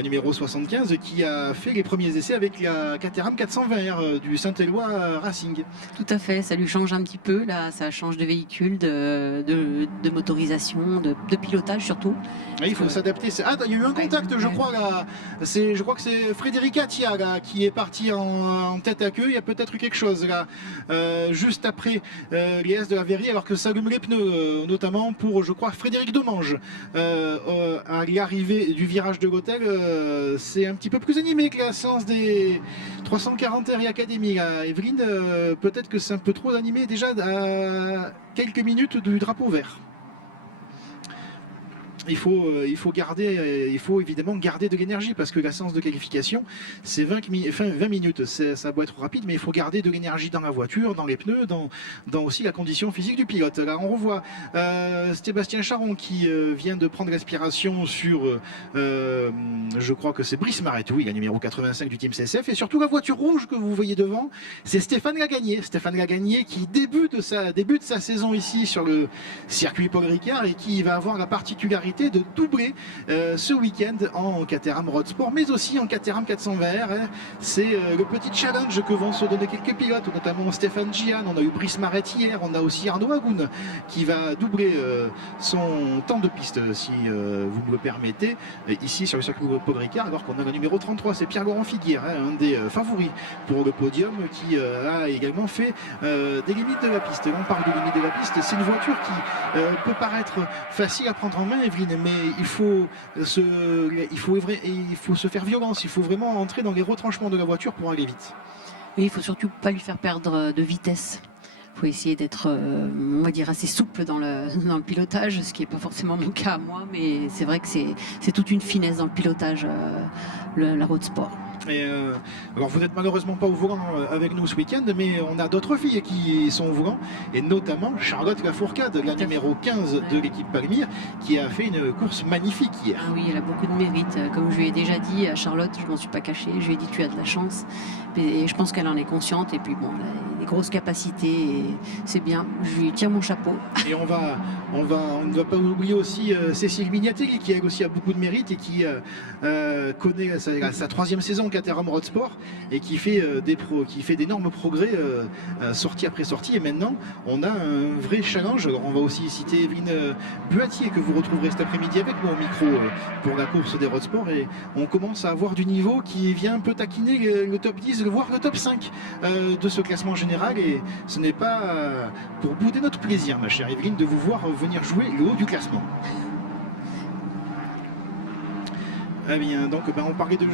numéro 75, qui a fait les premiers essais avec la Caterham 420R du Saint-Éloi Racing. Tout à fait, ça lui change un petit peu, là, ça change de véhicule, de motorisation, de pilotage surtout. Ah, il faut s'adapter. Ah, il y a eu un contact, je crois, là. Je crois que c'est Frédéric Attia, là, qui est parti en tête à queue. Il y a peut-être eu quelque chose, là, juste après les S de la Verrie, alors que ça allume les pneus, notamment pour, je crois, Frédéric Demange. À l'arrivée du virage de l'hôtel, c'est un petit peu plus animé que la séance des 340 RI Academy. Evelyne, peut-être que c'est un peu trop animé déjà à quelques minutes du drapeau vert. Il faut évidemment garder de l'énergie, parce que la séance de qualification, c'est 20 minutes. Ça doit être rapide, mais il faut garder de l'énergie dans la voiture, dans les pneus, dans aussi la condition physique du pilote. Là, on revoit Sébastien Charon qui vient de prendre l'aspiration sur, je crois que c'est Brice Marette, oui, la numéro 85 du team CSF, et surtout la voiture rouge que vous voyez devant, c'est Stéphane Lagagné. Stéphane Lagagné qui débute sa saison ici sur le circuit Paul Ricard, et qui va avoir la particularité de doubler ce week-end en Caterham Road Sport, mais aussi en Caterham 420R. C'est le petit challenge que vont se donner quelques pilotes, notamment Stéphane Gian. On a eu Brice Marette hier, on a aussi Arnaud Agoun qui va doubler son temps de piste, si vous me le permettez, ici sur le circuit Paul Ricard, alors qu'on a le numéro 33, c'est Pierre-Laurent Figuier, un des favoris pour le podium, qui a également fait des limites de la piste. On parle de limites de la piste, c'est une voiture qui peut paraître facile à prendre en main, Evelyne, mais il faut se faire violence, il faut vraiment entrer dans les retranchements de la voiture pour aller vite. Oui, il faut surtout pas lui faire perdre de vitesse. Il faut essayer d'être, on va dire, assez souple dans le pilotage, ce qui n'est pas forcément mon cas à moi, mais c'est vrai que c'est toute une finesse dans le pilotage, la road sport. Alors vous n'êtes malheureusement pas au volant avec nous ce week-end, mais on a d'autres filles qui sont au volant, et notamment Charlotte Lafourcade, la numéro 15 de l'équipe Palmyre, qui a fait une course magnifique hier. Ah oui, elle a beaucoup de mérite. Comme je lui ai déjà dit à Charlotte, je m'en suis pas cachée, je lui ai dit tu as de la chance, et je pense qu'elle en est consciente, et puis bon, elle a des grosses capacités, et c'est bien, je lui tire mon chapeau. Et on ne va pas oublier aussi Cécile Mignatelli, qui elle aussi a beaucoup de mérite, et qui connaît sa troisième saison Caterham Road Sport, et qui fait d'énormes progrès sortie après sortie, et maintenant on a un vrai challenge. Alors on va aussi citer Evelyne Buatier, que vous retrouverez cet après-midi avec moi au micro pour la course des Road Sport, et on commence à avoir du niveau qui vient un peu taquiner le top 10, voire le top 5 de ce classement général, et ce n'est pas pour bouder notre plaisir, ma chère Evelyne, de vous voir venir jouer le haut du classement. Ah bien, donc on parlait de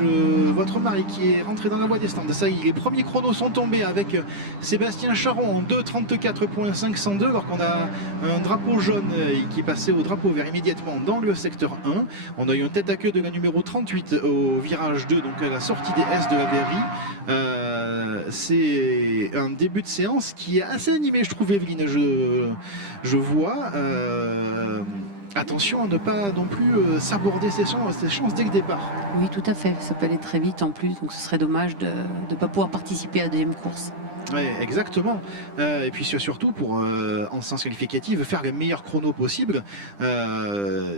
votre mari qui est rentré dans la voie des stands. Ça y est, les premiers chronos sont tombés avec Sébastien Charon en 2:34.502, alors qu'on a un drapeau jaune qui est passé au drapeau vert immédiatement dans le secteur 1. On a eu un tête à queue de la numéro 38 au virage 2, donc à la sortie des S de la Verrie. C'est un début de séance qui est assez animé, je trouve, Evelyne. Je vois... Attention à ne pas non plus s'aborder ses chances dès le départ. Oui, tout à fait. Ça peut aller très vite en plus, donc ce serait dommage de ne pas pouvoir participer à la deuxième course. Oui, exactement. Et puis surtout pour, en séance qualificative, faire les meilleurs chronos possibles.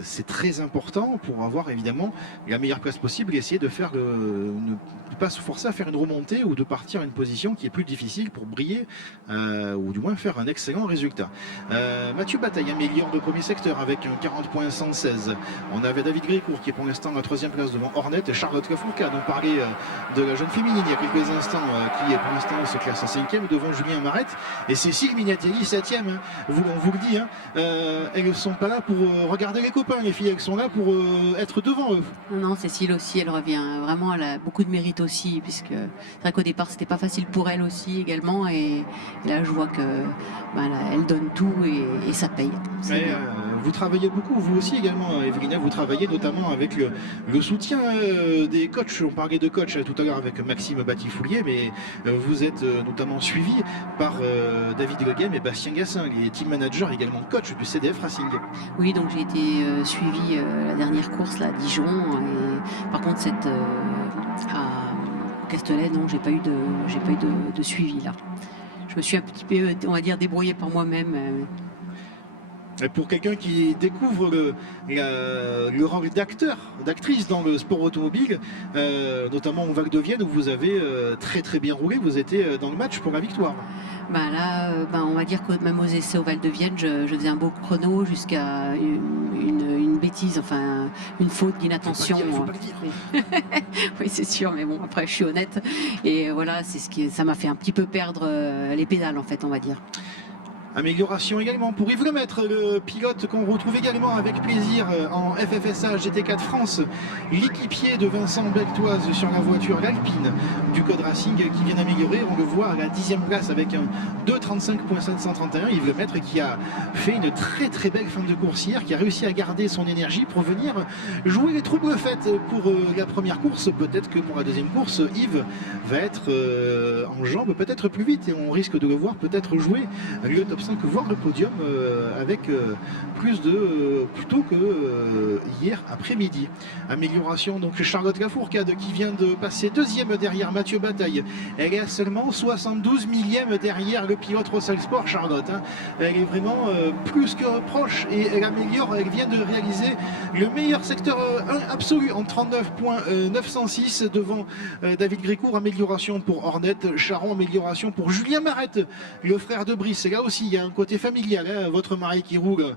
C'est très important pour avoir évidemment la meilleure place possible et essayer de faire ne pas se forcer à faire une remontée ou de partir à une position qui est plus difficile pour briller ou du moins faire un excellent résultat. Mathieu Bataille améliore le premier secteur avec un 40.116. On avait David Grécourt qui est pour l'instant à la troisième place devant Hornet, et Charlotte Lafourcade. On parlait de la jeune féminine il y a quelques instants qui pour l'instant se classe assez 5e devant Julien Marette et Cécile Mignatelli 7e. Hein. On vous le dit, hein. Elles ne sont pas là pour regarder les copains, les filles, elles sont là pour être devant eux. Non, Cécile aussi, elle revient vraiment, elle a beaucoup de mérite aussi, puisque c'est vrai qu'au départ c'était pas facile pour elle aussi également, et là je vois que elle donne tout et ça paye. Vous travaillez beaucoup, vous aussi également, Evelina, vous travaillez notamment avec le soutien des coachs. On parlait de coach tout à l'heure avec Maxime Batifoulier, mais vous êtes notamment suivi par David Leguem et Bastien Gassin, les team managers également coach du CDF Racing. Oui, donc j'ai été suivi la dernière course là, à Dijon, et par contre à Castellet, non, j'ai pas eu de suivi là. Je me suis un petit peu, on va dire, débrouillée par moi-même. Et pour quelqu'un qui découvre le rôle d'acteur, d'actrice dans le sport automobile, notamment au Val de Vienne où vous avez très bien roulé, vous étiez dans le match pour la victoire. On va dire que même aux essais au Val de Vienne, je faisais un beau chrono jusqu'à une bêtise, enfin une faute d'inattention. Faut pas le dire. Oui, c'est sûr, mais bon, après je suis honnête. Et voilà, ça m'a fait un petit peu perdre les pédales, en fait, on va dire. Amélioration également pour Yves Lemaître, le pilote qu'on retrouve également avec plaisir en FFSA GT4 France, l'équipier de Vincent Beltoise sur la voiture, l'Alpine du Code Racing qui vient d'améliorer. On le voit à la 10e place avec un 2.35.731. Yves Lemaître qui a fait une très belle fin de course hier, qui a réussi à garder son énergie pour venir jouer les troubles faits pour la première course. Peut-être que pour la deuxième course, Yves va être en jambes peut-être plus vite et on risque de le voir peut-être jouer le top 5, voir le podium avec plutôt que hier après-midi. Amélioration donc Charlotte Lafourcade qui vient de passer deuxième derrière Mathieu Bataille. Elle est à seulement 72 millième derrière le pilote Russell Sport, Charlotte. Hein. Elle est vraiment plus que proche et elle améliore. Elle vient de réaliser le meilleur secteur 1 absolu en 39.906 devant David Grécourt. Amélioration pour Hornet Charon, amélioration pour Julien Marette, le frère de Brice. Et là aussi il y a un côté familial, hein. Votre mari qui roule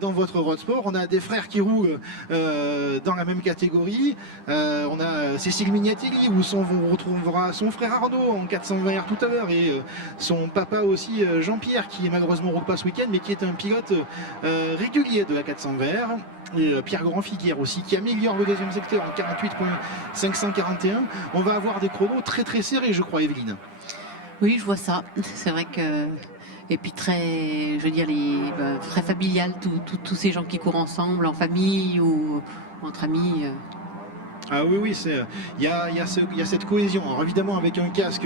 dans votre road sport, on a des frères qui roulent dans la même catégorie, on a Cécile Mignatelli où on retrouvera son frère Arnaud en 420R tout à l'heure et son papa aussi Jean-Pierre qui malheureusement roule pas ce week-end mais qui est un pilote régulier de la 420R. Et Pierre Grand-Figuière aussi qui améliore le deuxième secteur en 48.541. On va avoir des chronos très serrés, je crois, Evelyne. Oui, je vois ça. C'est vrai que... Et puis très, je veux dire, très familial, tous ces gens qui courent ensemble, en famille ou entre amis. Ah oui, il y a cette cohésion. Alors évidemment, avec un casque,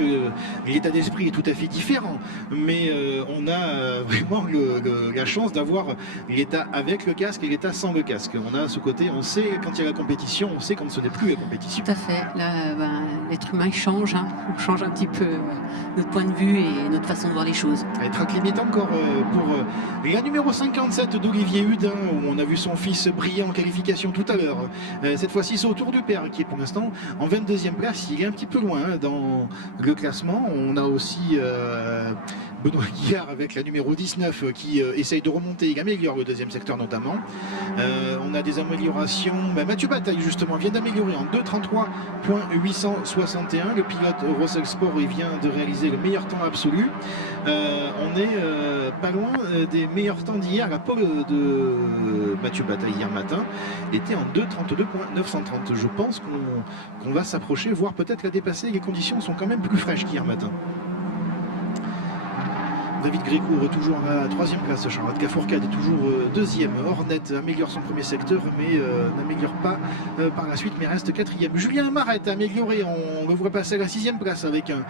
l'état d'esprit est tout à fait différent, mais on a vraiment la chance d'avoir l'état avec le casque et l'état sans le casque. On a ce côté, on sait quand il y a la compétition, on sait quand ce n'est plus la compétition. Tout à fait. Là, l'être humain change, hein. On change un petit peu notre point de vue et notre façon de voir les choses. Et track limite encore pour la numéro 57 d'Olivier Hudin, où on a vu son fils briller en qualification tout à l'heure. Cette fois-ci, c'est au tour du père qui est pour l'instant en 22e place. Il est un petit peu loin dans le classement. On a aussi Benoît Guillard avec la numéro 19 qui essaye de remonter. Il améliore le deuxième secteur notamment. On a des améliorations. Mathieu Bataille justement vient d'améliorer en 2.33.861. Le pilote Russell Sport il vient de réaliser le meilleur temps absolu. On est pas loin des meilleurs temps d'hier. La pole de Mathieu Bataille hier matin était en 2.32.930. Je pense qu'on va s'approcher, voire peut-être la dépasser. Les conditions sont quand même plus fraîches qu'hier matin. David Grécourt toujours à la 3e place, Charlotte Lafourcade est toujours 2e. Hornet améliore son premier secteur mais n'améliore pas par la suite mais reste 4e. Julien Marette amélioré, on le voit passer à la 6e place avec un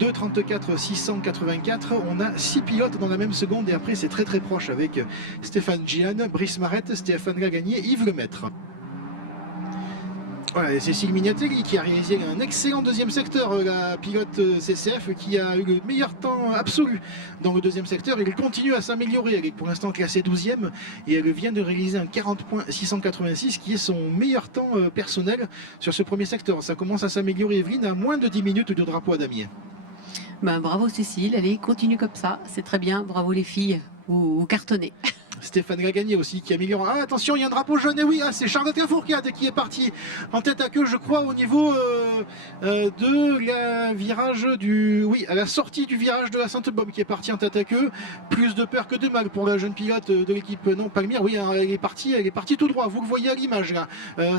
2.34.684. On a 6 pilotes dans la même seconde et après c'est très proche avec Stéphane Gian, Brice Marette, Stéphane Lagagné, Yves Lemaître. Voilà, Cécile Mignatelli qui a réalisé un excellent deuxième secteur, la pilote CCF qui a eu le meilleur temps absolu dans le deuxième secteur. Elle continue à s'améliorer, elle est pour l'instant classée 12e et elle vient de réaliser un 40.686 qui est son meilleur temps personnel sur ce premier secteur. Ça commence à s'améliorer, Evelyne, à moins de 10 minutes de drapeau à damier. Bravo Cécile, allez, continue comme ça, c'est très bien, bravo les filles, vous cartonnez. Stéphane Lagagné aussi qui améliore. Ah, attention, il y a un drapeau jaune. Et oui, c'est Charlotte Lafourcade qui est partie en tête à queue, je crois, au niveau de la virage du. Oui, à la sortie du virage de la Sainte-Baume qui est partie en tête à queue. Plus de peur que de mal pour la jeune pilote de l'équipe non Palmyre. Oui, elle est partie tout droit. Vous le voyez à l'image là.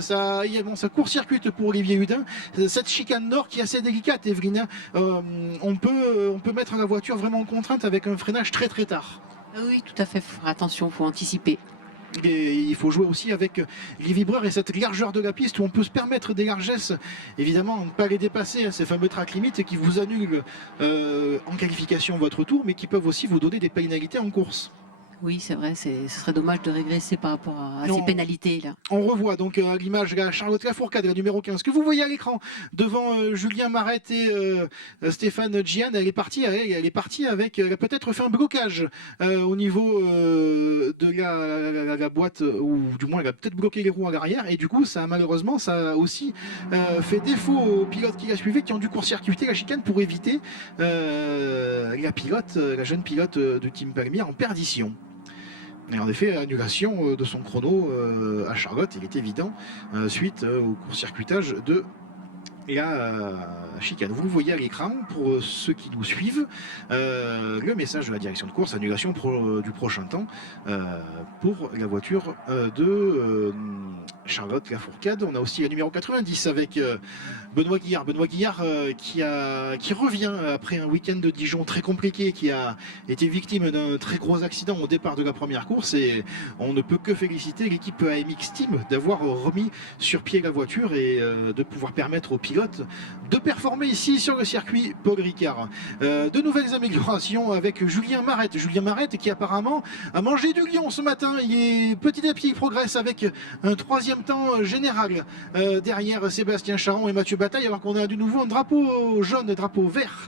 Ça court-circuite pour Olivier Hudin. Cette chicane nord qui est assez délicate, Evelyne. On peut mettre la voiture vraiment en contrainte avec un freinage très très tard. Oui, tout à fait, il faut faire attention, il faut anticiper. Et il faut jouer aussi avec les vibreurs et cette largeur de la piste où on peut se permettre des largesses, évidemment, ne pas les dépasser, ces fameux track limites qui vous annulent en qualification votre tour, mais qui peuvent aussi vous donner des pénalités en course. Oui, c'est vrai, ce serait dommage de régresser par rapport à ces pénalités-là. On revoit donc à l'image Charlotte Lafourcade, la numéro 15, que vous voyez à l'écran, devant Julien Marette et Stéphane Gian. Elle est partie avec, elle a peut-être fait un blocage au niveau de la boîte, ou du moins elle a peut-être bloqué les roues à l'arrière, et du coup ça a aussi fait défaut aux pilotes qui la suivaient, qui ont dû court-circuiter la chicane pour éviter la jeune pilote du Team Palmyre en perdition. Et en effet, annulation de son chrono à Charlotte, il est évident, suite au court-circuitage de la chicane. Vous le voyez à l'écran, pour ceux qui nous suivent, le message de la direction de course, annulation du prochain temps pour la voiture de Charlotte Lafourcade. On a aussi la numéro 90 avec Benoît Guillard. Benoît Guillard qui revient après un week-end de Dijon très compliqué, qui a été victime d'un très gros accident au départ de la première course, et on ne peut que féliciter l'équipe AMX Team d'avoir remis sur pied la voiture et de pouvoir permettre aux pilotes de performer ici sur le circuit Paul Ricard. De nouvelles améliorations avec Julien Marette. Julien Marette qui apparemment a mangé du lion ce matin. Petit à petit il progresse avec un troisième temps général derrière Sébastien Charon et Mathieu Bataille, alors qu'on a de nouveau un drapeau jaune, drapeau vert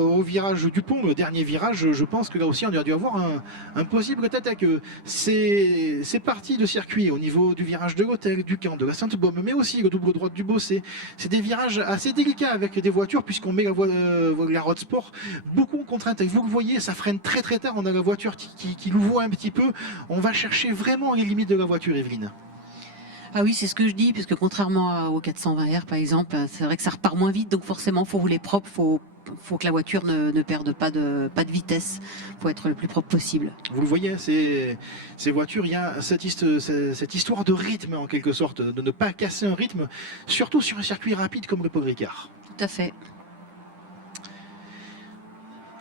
au virage du pont, le dernier virage. Je pense que là aussi on a dû avoir un possible tête à queue. C'est parti de circuit au niveau du virage de l'hôtel, du camp, de la Sainte-Baume, mais aussi le double droite du Bossé. C'est des virages assez délicats avec des voitures, puisqu'on met la Road Sport beaucoup en contrainte. Et vous le voyez, ça freine très très tard. On a la voiture qui nous voit un petit peu. On va chercher vraiment les limites de la voiture, Evelyne. Ah oui, c'est ce que je dis, puisque contrairement au 420R par exemple, c'est vrai que ça repart moins vite, donc forcément il faut rouler propre, faut que la voiture ne perde pas de vitesse, il faut être le plus propre possible. Vous le voyez, ces voitures, il y a cette histoire de rythme en quelque sorte, de ne pas casser un rythme, surtout sur un circuit rapide comme le Paul Ricard. Tout à fait.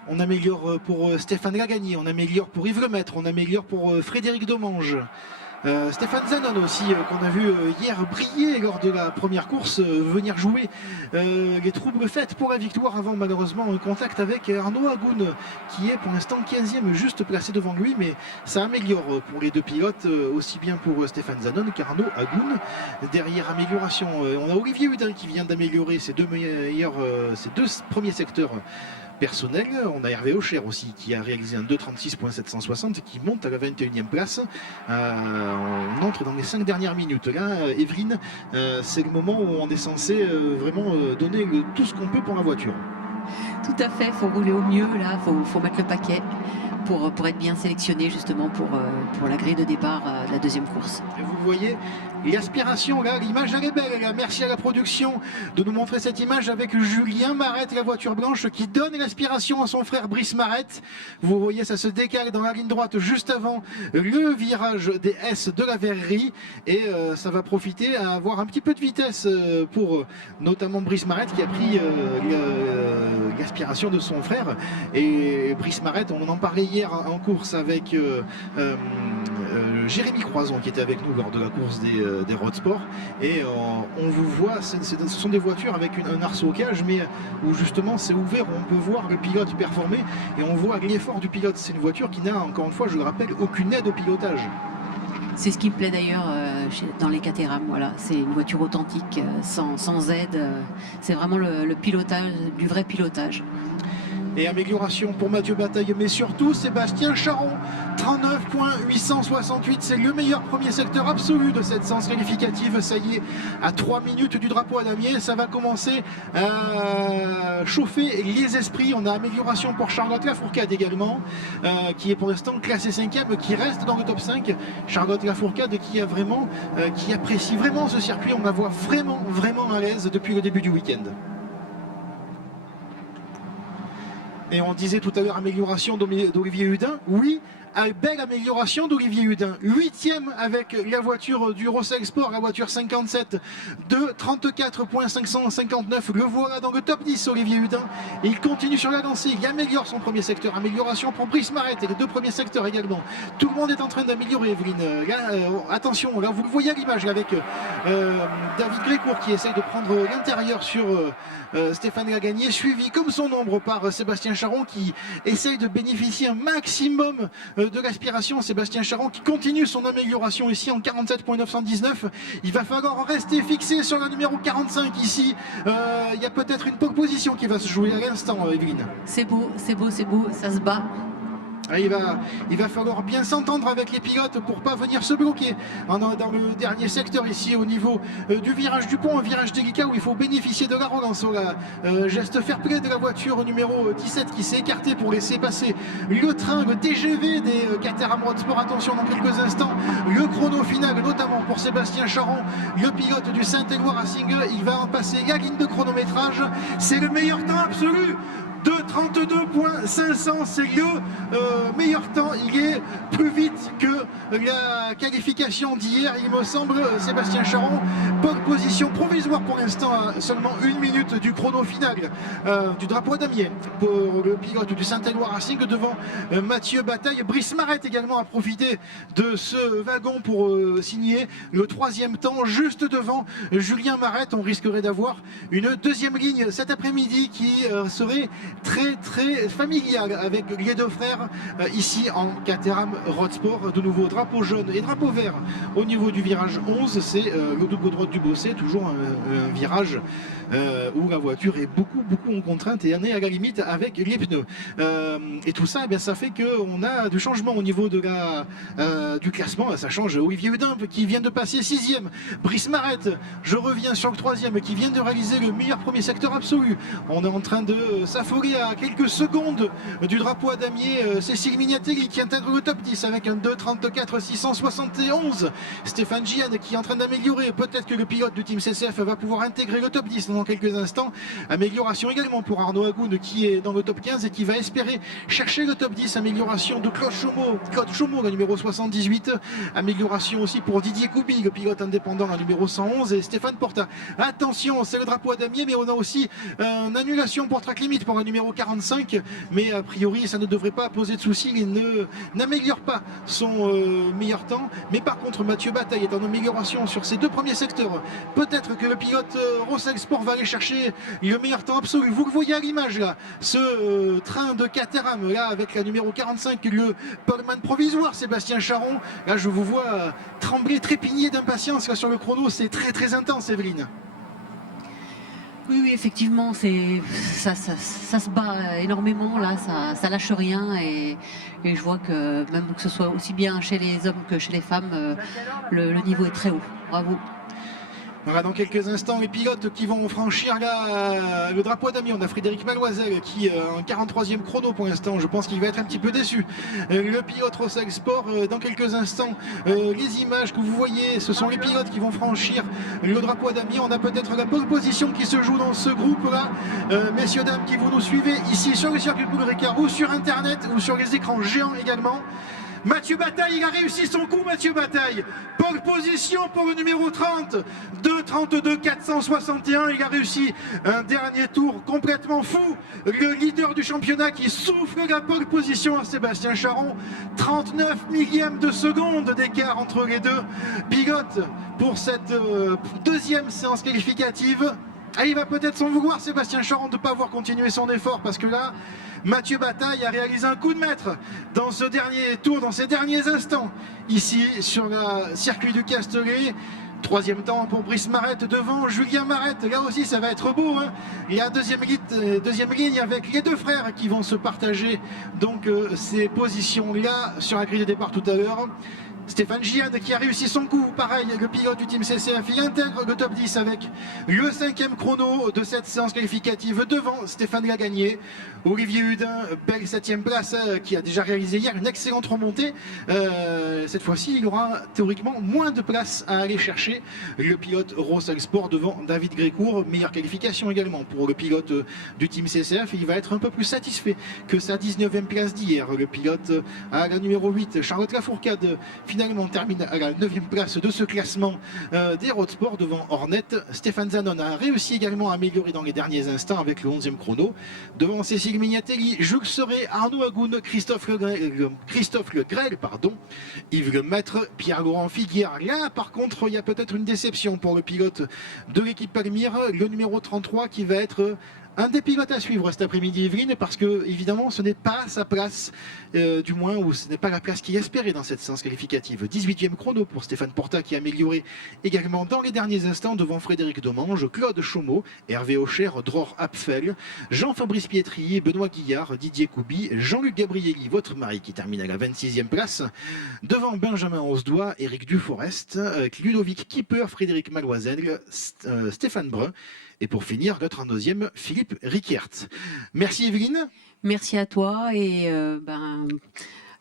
On améliore pour Stéphane Lagagné, on améliore pour Yves Lemaître, on améliore pour Frédéric Domange. Stéphane Zanon aussi, qu'on a vu hier briller lors de la première course, venir jouer les troubles faits pour la victoire avant malheureusement un contact avec Arnaud Agoun qui est pour l'instant 15e, juste placé devant lui, mais ça améliore pour les deux pilotes, aussi bien pour Stéphane Zanon qu'Arnaud Agoun. Derrière, amélioration, on a Olivier Hudin qui vient d'améliorer ses deux premiers secteurs personnel. On a Hervé Aucher aussi qui a réalisé un 2.36.760 qui monte à la 21e place. On entre dans les 5 dernières minutes. Là, Evelyne, c'est le moment où on est censé vraiment donner tout ce qu'on peut pour la voiture. Tout à fait, il faut rouler au mieux, là, faut mettre le paquet pour être bien sélectionné justement pour la grille de départ de la deuxième course. Et vous voyez l'aspiration, là, l'image elle est belle, là. Merci à la production de nous montrer cette image avec Julien Marette, la voiture blanche qui donne l'aspiration à son frère Brice Marette. Vous voyez, ça se décale dans la ligne droite juste avant le virage des S de la verrerie, et ça va profiter à avoir un petit peu de vitesse pour notamment Brice Marette qui a pris l'aspiration de son frère. Et Brice Marette, on en parlait hier en course avec Jérémy Croison qui était avec nous lors de la course des Road Sport, et on vous voit, ce sont des voitures avec un arceau au cage, mais où justement c'est ouvert, où on peut voir le pilote performer et on voit l'effort du pilote. C'est une voiture qui n'a, encore une fois, je le rappelle, aucune aide au pilotage. C'est ce qui me plaît d'ailleurs dans les Caterham, voilà. C'est une voiture authentique, sans aide. C'est vraiment le pilotage, du vrai pilotage. et amélioration pour Mathieu Bataille, mais surtout Sébastien Charron, 39,868, c'est le meilleur premier secteur absolu de cette séance qualificative. Ça y est, à 3 minutes du drapeau à damier, ça va commencer à chauffer les esprits. On a amélioration pour Charlotte Lafourcade également, qui est pour l'instant classée 5e, qui reste dans le top 5. Charlotte Lafourcade qui apprécie vraiment ce circuit, on la voit vraiment à l'aise depuis le début du week-end. Et on disait tout à l'heure amélioration d'Olivier Hudin, oui, belle amélioration d'Olivier Hudin, 8e avec la voiture du Rossel Sport, la voiture 57 de 34,559, le voilà dans le top 10 Olivier Hudin, et il continue sur la lancée, il améliore son premier secteur, amélioration pour Brice Marette et les 2 premiers secteurs également, tout le monde est en train d'améliorer Evelyne, attention, là vous le voyez à l'image avec David Grécourt qui essaye de prendre l'intérieur sur Stéphane Lagagné, suivi comme son ombre par Sébastien Charron qui essaye de bénéficier un maximum de l'aspiration. Sébastien Charron qui continue son amélioration ici en 47,919. Il va falloir rester fixé sur la numéro 45 ici. Il y a peut-être une pole position qui va se jouer à l'instant, Evelyne. C'est beau, ça se bat. Il va falloir bien s'entendre avec les pilotes pour pas venir se bloquer dans le dernier secteur ici au niveau du virage du pont, un virage délicat où il faut bénéficier de la relance. Geste fair play de la voiture numéro 17 qui s'est écartée pour laisser passer le train, le TGV des Caterham Road Sport. Attention, dans quelques instants, le chrono final notamment pour Sébastien Charron, le pilote du Saint-Éloi Racing. Il va en passer la ligne de chronométrage, c'est le meilleur temps absolu de 32,500, c'est le meilleur temps, il est plus vite que la qualification d'hier, il me semble. Sébastien Charron, bonne position provisoire pour l'instant, à seulement 1 minute du chrono final du drapeau à damier pour le pilote du Saint-Éloi Racing devant Mathieu Bataille. Brice Marette également a profité de ce wagon pour signer le 3e temps juste devant Julien Marette. On risquerait d'avoir une 2e ligne cet après-midi qui serait très familial avec les 2 frères ici en Caterham Road Sport. De nouveau drapeau jaune et drapeau vert au niveau du virage 11, c'est le double droite du Bossé, toujours un virage où la voiture est beaucoup en contrainte et on est à la limite avec les pneus. Et tout ça, ça fait qu'on a du changement au niveau de du classement. Ça change. Olivier Hudin qui vient de passer 6e, Brice Marette, je reviens sur le 3e, qui vient de réaliser le meilleur premier secteur absolu. On est en train de s'affoler à quelques secondes du drapeau à damier. Cécile Mignatelli qui intègre le top 10 avec un 2,34,671. Stéphane Gian qui est en train d'améliorer. Peut-être que le pilote du team CCF va pouvoir intégrer le top 10 dans quelques instants. Amélioration également pour Arnaud Agoun qui est dans le top 15 et qui va espérer chercher le top 10. Amélioration de Claude Chaumont, le numéro 78. Amélioration aussi pour Didier Koubi, le pilote indépendant, le numéro 111, et Stéphane Porta. Attention, c'est le drapeau à damier, mais on a aussi une annulation pour track limit pour le numéro 45, mais a priori ça ne devrait pas poser de soucis. Il n'améliore pas son meilleur temps, mais par contre Mathieu Bataille est en amélioration sur ses 2 premiers secteurs. Peut-être que le pilote Rossel Sport va aller chercher le meilleur temps absolu. Vous le voyez à l'image là, ce train de Caterham là avec la numéro 45, le poleman provisoire Sébastien Charron. Là je vous vois trembler, trépigner d'impatience là sur le chrono, c'est très intense, Evelyne. Oui, effectivement, ça se bat énormément là, ça lâche rien et je vois que même que ce soit aussi bien chez les hommes que chez les femmes, le niveau est très haut. Bravo. Voilà, dans quelques instants, les pilotes qui vont franchir le drapeau à damier. On a Frédéric Maloisel qui en 43e chrono pour l'instant. Je pense qu'il va être un petit peu déçu. Le pilote Rossel Sport, dans quelques instants, les images que vous voyez, ce sont les pilotes qui vont franchir le drapeau à damier. On a peut-être la pole position qui se joue dans ce groupe-là. Messieurs, dames qui vous nous suivez ici sur le circuit Paul Ricard ou sur Internet ou sur les écrans géants également. Mathieu Bataille, il a réussi son coup, Mathieu Bataille. Pole position pour le numéro 30, 2,32,461. Il a réussi un dernier tour complètement fou. Le leader du championnat qui souffle la pole position à Sébastien Charron. 39 millièmes de seconde d'écart entre les 2 pilotes pour cette 2e séance qualificative. Et il va peut-être s'en vouloir, Sébastien Charron, de ne pas avoir continué son effort, parce que là, Mathieu Bataille a réalisé un coup de maître dans ce dernier tour, dans ces derniers instants, ici sur le circuit du Castellet. Troisième temps pour Brice Marette devant Julien Marette. Là aussi, ça va être beau. Hein. Il y a deuxième ligne avec les deux frères qui vont se partager donc ces positions-là sur la grille de départ tout à l'heure. Stéphane Giad qui a réussi son coup, pareil, le pilote du team CCF, il intègre le top 10 avec le 5e chrono de cette séance qualificative devant Stéphane Lagagné. Olivier Hudin, belle 7e place, qui a déjà réalisé hier une excellente remontée. Cette fois-ci, il aura théoriquement moins de place à aller chercher. Le pilote Rossel Sport devant David Grécourt, meilleure qualification également pour le pilote du team CCF. Il va être un peu plus satisfait que sa 19e place d'hier. Le pilote à la numéro 8, Charlotte Lafourcade, finalement termine à la 9e place de ce classement des Road Sport devant Hornet. Stéphane Zanon a réussi également à améliorer dans les derniers instants avec le 11e chrono. Devant Cécile Mignatelli, Jules Serret, Arnaud Agoun, Christophe Le Grel, Yves Lemaître, Pierre-Laurent Figuière. Là, par contre, il y a peut-être une déception pour le pilote de l'équipe Palmyre, le numéro 33 qui va être un des pilotes à suivre cet après-midi, Yveline, parce que évidemment ce n'est pas sa place, du moins, ou ce n'est pas la place qu'il espérait dans cette séance qualificative. 18e chrono pour Stéphane Porta qui a amélioré également dans les derniers instants devant Frédéric Domange, Claude Chaumeau, Hervé Aucher, Dror Apfel, Jean-Fabrice Pietri, Benoît Guillard, Didier Couby, Jean-Luc Gabrielli, votre mari qui termine à la 26e place, devant Benjamin Osdois, Éric Duforest, Ludovic Kipper, Frédéric Maloisel, Stéphane Brun. Et pour finir, le 32e, Philippe Riquiert. Merci Evelyne. Merci à toi et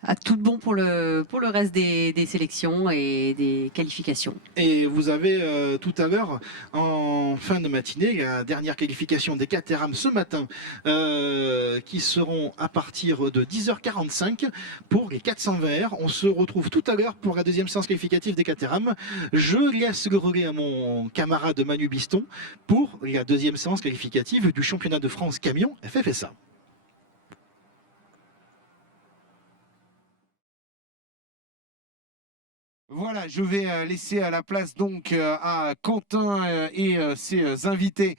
à tout de bon pour le reste des sélections et des qualifications. Et vous avez tout à l'heure, en fin de matinée, la dernière qualification des Caterham ce matin, qui seront à partir de 10h45 pour les 420 R. On se retrouve tout à l'heure pour la deuxième séance qualificative des Caterham. Je laisse le relais à mon camarade Manu Biston pour la deuxième séance qualificative du championnat de France camion FFSA. Voilà, je vais laisser la place donc à Quentin et ses invités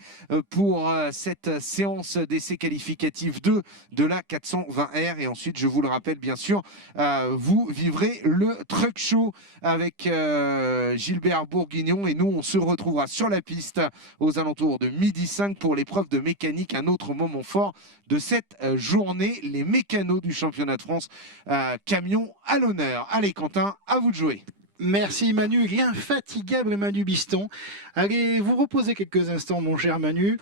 pour cette séance d'essais qualificatifs 2 de la 420R. Et ensuite, je vous le rappelle, bien sûr, vous vivrez le Truck Show avec Gilbert Bourguignon. Et nous, on se retrouvera sur la piste aux alentours de 12h05 pour l'épreuve de mécanique. Un autre moment fort de cette journée, les mécanos du championnat de France camion à l'honneur. Allez, Quentin, à vous de jouer. Merci Manu, l'infatigable Manu Biston. Allez vous reposer quelques instants mon cher Manu.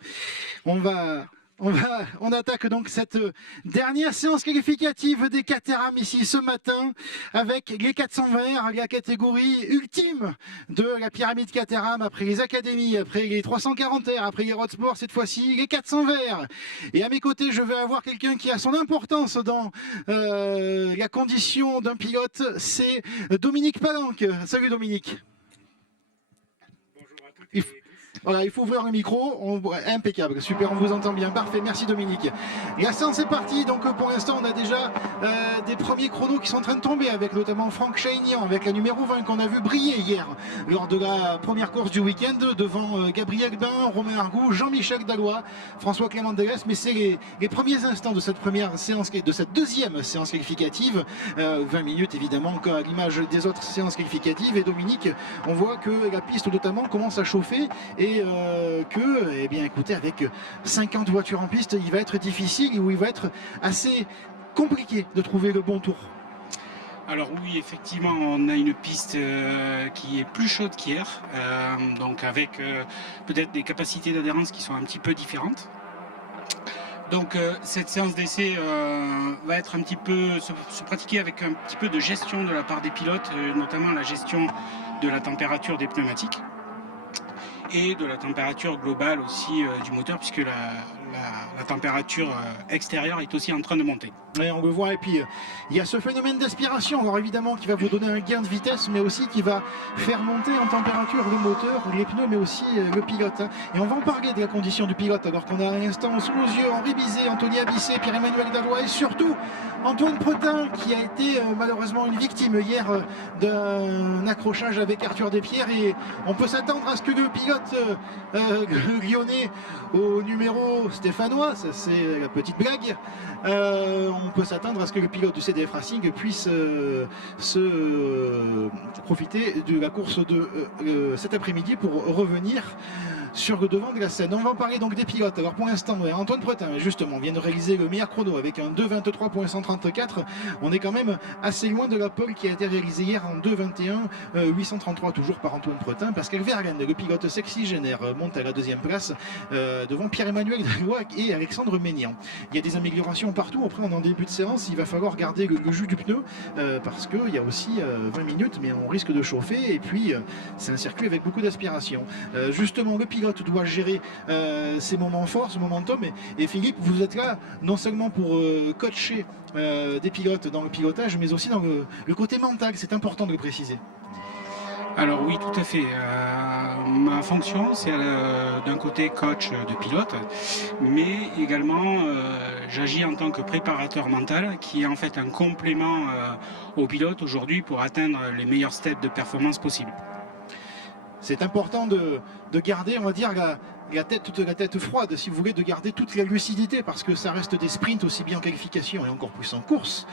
On attaque donc cette dernière séance qualificative des Caterham ici ce matin avec les 420 R, la catégorie ultime de la pyramide Caterham après les académies, après les 340 R, après les Road Sport, cette fois-ci les 420 R. Et à mes côtés, je vais avoir quelqu'un qui a son importance dans la condition d'un pilote, c'est Dominique Palanque. Salut Dominique. Bonjour à toutes. Voilà, il faut ouvrir le micro, impeccable, super, on vous entend bien, parfait, merci Dominique. La séance est partie, donc pour l'instant on a déjà des premiers chronos qui sont en train de tomber, avec notamment Franck Chaignan, avec la numéro 20 qu'on a vu briller hier lors de la première course du week-end, devant Gabriel Bain, Romain Argout, Jean-Michel Dallois, François Clément Delès, mais c'est les premiers instants de cette première séance, de cette deuxième séance qualificative, 20 minutes évidemment, à l'image des autres séances qualificatives, et Dominique, on voit que la piste notamment commence à chauffer, et eh bien écoutez, avec 50 voitures en piste, il va être difficile, ou il va être assez compliqué de trouver le bon tour. Alors oui, effectivement, on a une piste qui est plus chaude qu'hier, donc avec peut-être des capacités d'adhérence qui sont un petit peu différentes. Donc cette séance d'essai va être un petit peu se pratiquer avec un petit peu de gestion de la part des pilotes, notamment la gestion de la température des pneumatiques et de la température globale aussi du moteur, puisque la température extérieure est aussi en train de monter. Ouais, on le voit, et puis il y a ce phénomène d'aspiration, alors évidemment qui va vous donner un gain de vitesse, mais aussi qui va faire monter en température le moteur, les pneus, mais aussi le pilote. Et on va en parler de la condition du pilote, alors qu'on a à l'instant sous nos yeux Henri Bizet, Anthony Abissé, Pierre-Emmanuel Dallois, et surtout Antoine Pretin, qui a été malheureusement une victime hier d'un accrochage avec Arthur Despierres, et on peut s'attendre à ce que le pilote le lyonnais au numéro stéphanois, ça c'est la petite blague. On peut s'attendre à ce que le pilote du CDF Racing puisse profiter de la course de cet après-midi pour revenir sur le devant de la scène. On va en parler donc des pilotes. Alors pour l'instant, Antoine Pretin justement vient de réaliser le meilleur chrono avec un 2,23.134. On est quand même assez loin de la pole qui a été réalisée hier en 2,21.833 toujours par Antoine Pretin. Pascal Verlaine, le pilote sexygénaire, monte à la deuxième place devant Pierre-Emmanuel Dallois et Alexandre Ménian. Il y a des améliorations partout. Après, on est en début de séance. Il va falloir garder le jus du pneu parce qu'il y a aussi 20 minutes, mais on risque de chauffer. Et puis, c'est un circuit avec beaucoup d'aspiration. Justement, le pilote doit gérer ses moments forts, ce momentum. Et Philippe, vous êtes là non seulement pour coacher des pilotes dans le pilotage, mais aussi dans le côté mental. C'est important de le préciser. Alors oui, tout à fait. Ma fonction, c'est d'un côté coach de pilote, mais également j'agis en tant que préparateur mental, qui est en fait un complément au pilote aujourd'hui pour atteindre les meilleurs steps de performance possibles. C'est important de garder, on va dire, toute la tête froide, si vous voulez, de garder toute la lucidité, parce que ça reste des sprints aussi bien en qualification et encore plus en course,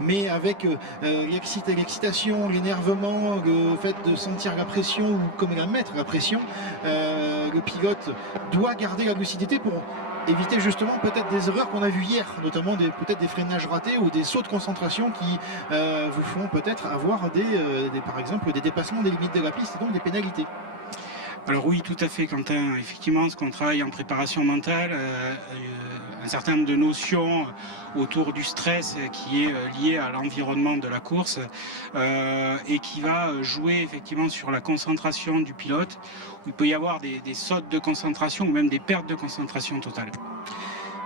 mais avec l'excitation, l'énervement, le fait de sentir la pression ou comme la mettre la pression, le pilote doit garder la lucidité pour éviter justement peut-être des erreurs qu'on a vues hier, notamment peut-être des freinages ratés ou des sauts de concentration qui vous font peut-être avoir par exemple des dépassements des limites de la piste et donc des pénalités. Alors oui, tout à fait, Quentin. Effectivement, ce qu'on travaille en préparation mentale, un certain nombre de notions autour du stress qui est lié à l'environnement de la course et qui va jouer effectivement sur la concentration du pilote, où il peut y avoir des sautes de concentration ou même des pertes de concentration totale.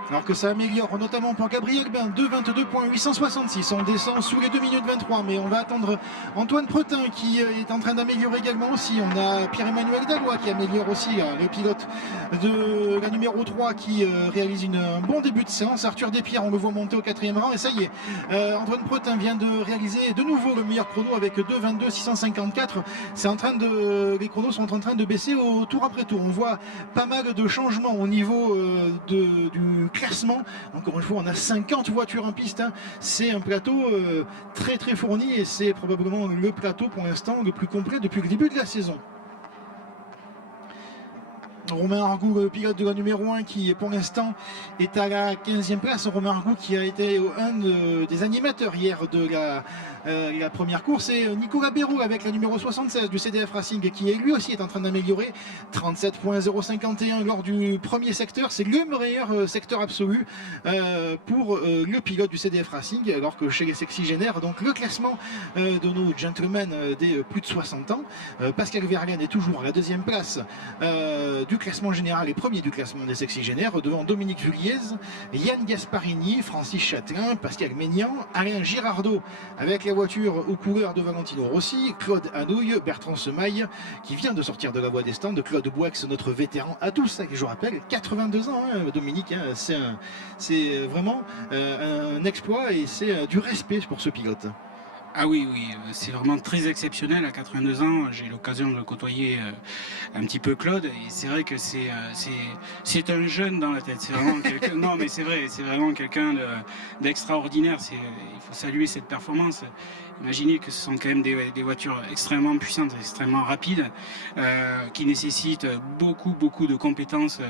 Alors que ça améliore notamment pour Gabriel Bain, 2,22.866. On descend sous les 2 minutes 23, mais on va attendre Antoine Pretin qui est en train d'améliorer également aussi. On a Pierre-Emmanuel Dallois qui améliore aussi, le pilote de la numéro 3 qui réalise un bon début de séance. Arthur Despierres, on le voit monter au 4e rang et ça y est. Antoine Pretin vient de réaliser de nouveau le meilleur chrono avec 2,22.654. Les chronos sont en train de baisser au tour après tour. On voit pas mal de changements au niveau du classement. Encore une fois, on a 50 voitures en piste. C'est un plateau très très fourni et c'est probablement le plateau pour l'instant le plus complet depuis le début de la saison. Romain Argout, le pilote de la numéro 1 qui pour l'instant est à la 15e place. Romain Argout qui a été un des animateurs hier de la première course, et Nicolas Béraud avec la numéro 76 du CDF Racing qui lui aussi est en train d'améliorer 37.051 lors du premier secteur. C'est le meilleur secteur absolu pour le pilote du CDF Racing, alors que chez les sexygénaires, donc le classement de nos gentlemen des plus de 60 ans, Pascal Verlaine est toujours à la 2e place du classement général et premier du classement des sexygénaires devant Dominique Vulliez, Yann Gasparini, Francis Châtelain, Pascal Ménian, Alain Girardot avec la voiture aux couleurs de Valentino Rossi, Claude Hanouille, Bertrand Semaille qui vient de sortir de la voie des stands, Claude Bouex, notre vétéran à tous, ça que je rappelle, 82 ans Dominique, c'est vraiment un exploit et c'est du respect pour ce pilote. Ah oui, c'est vraiment très exceptionnel. À 82 ans, j'ai l'occasion de côtoyer un petit peu Claude, et c'est vrai que c'est un jeune dans la tête. C'est vraiment quelqu'un. Non, mais c'est vrai, c'est vraiment quelqu'un d'extraordinaire. Il faut saluer cette performance. Imaginez que ce sont quand même des voitures extrêmement puissantes, extrêmement rapides, qui nécessitent beaucoup de compétences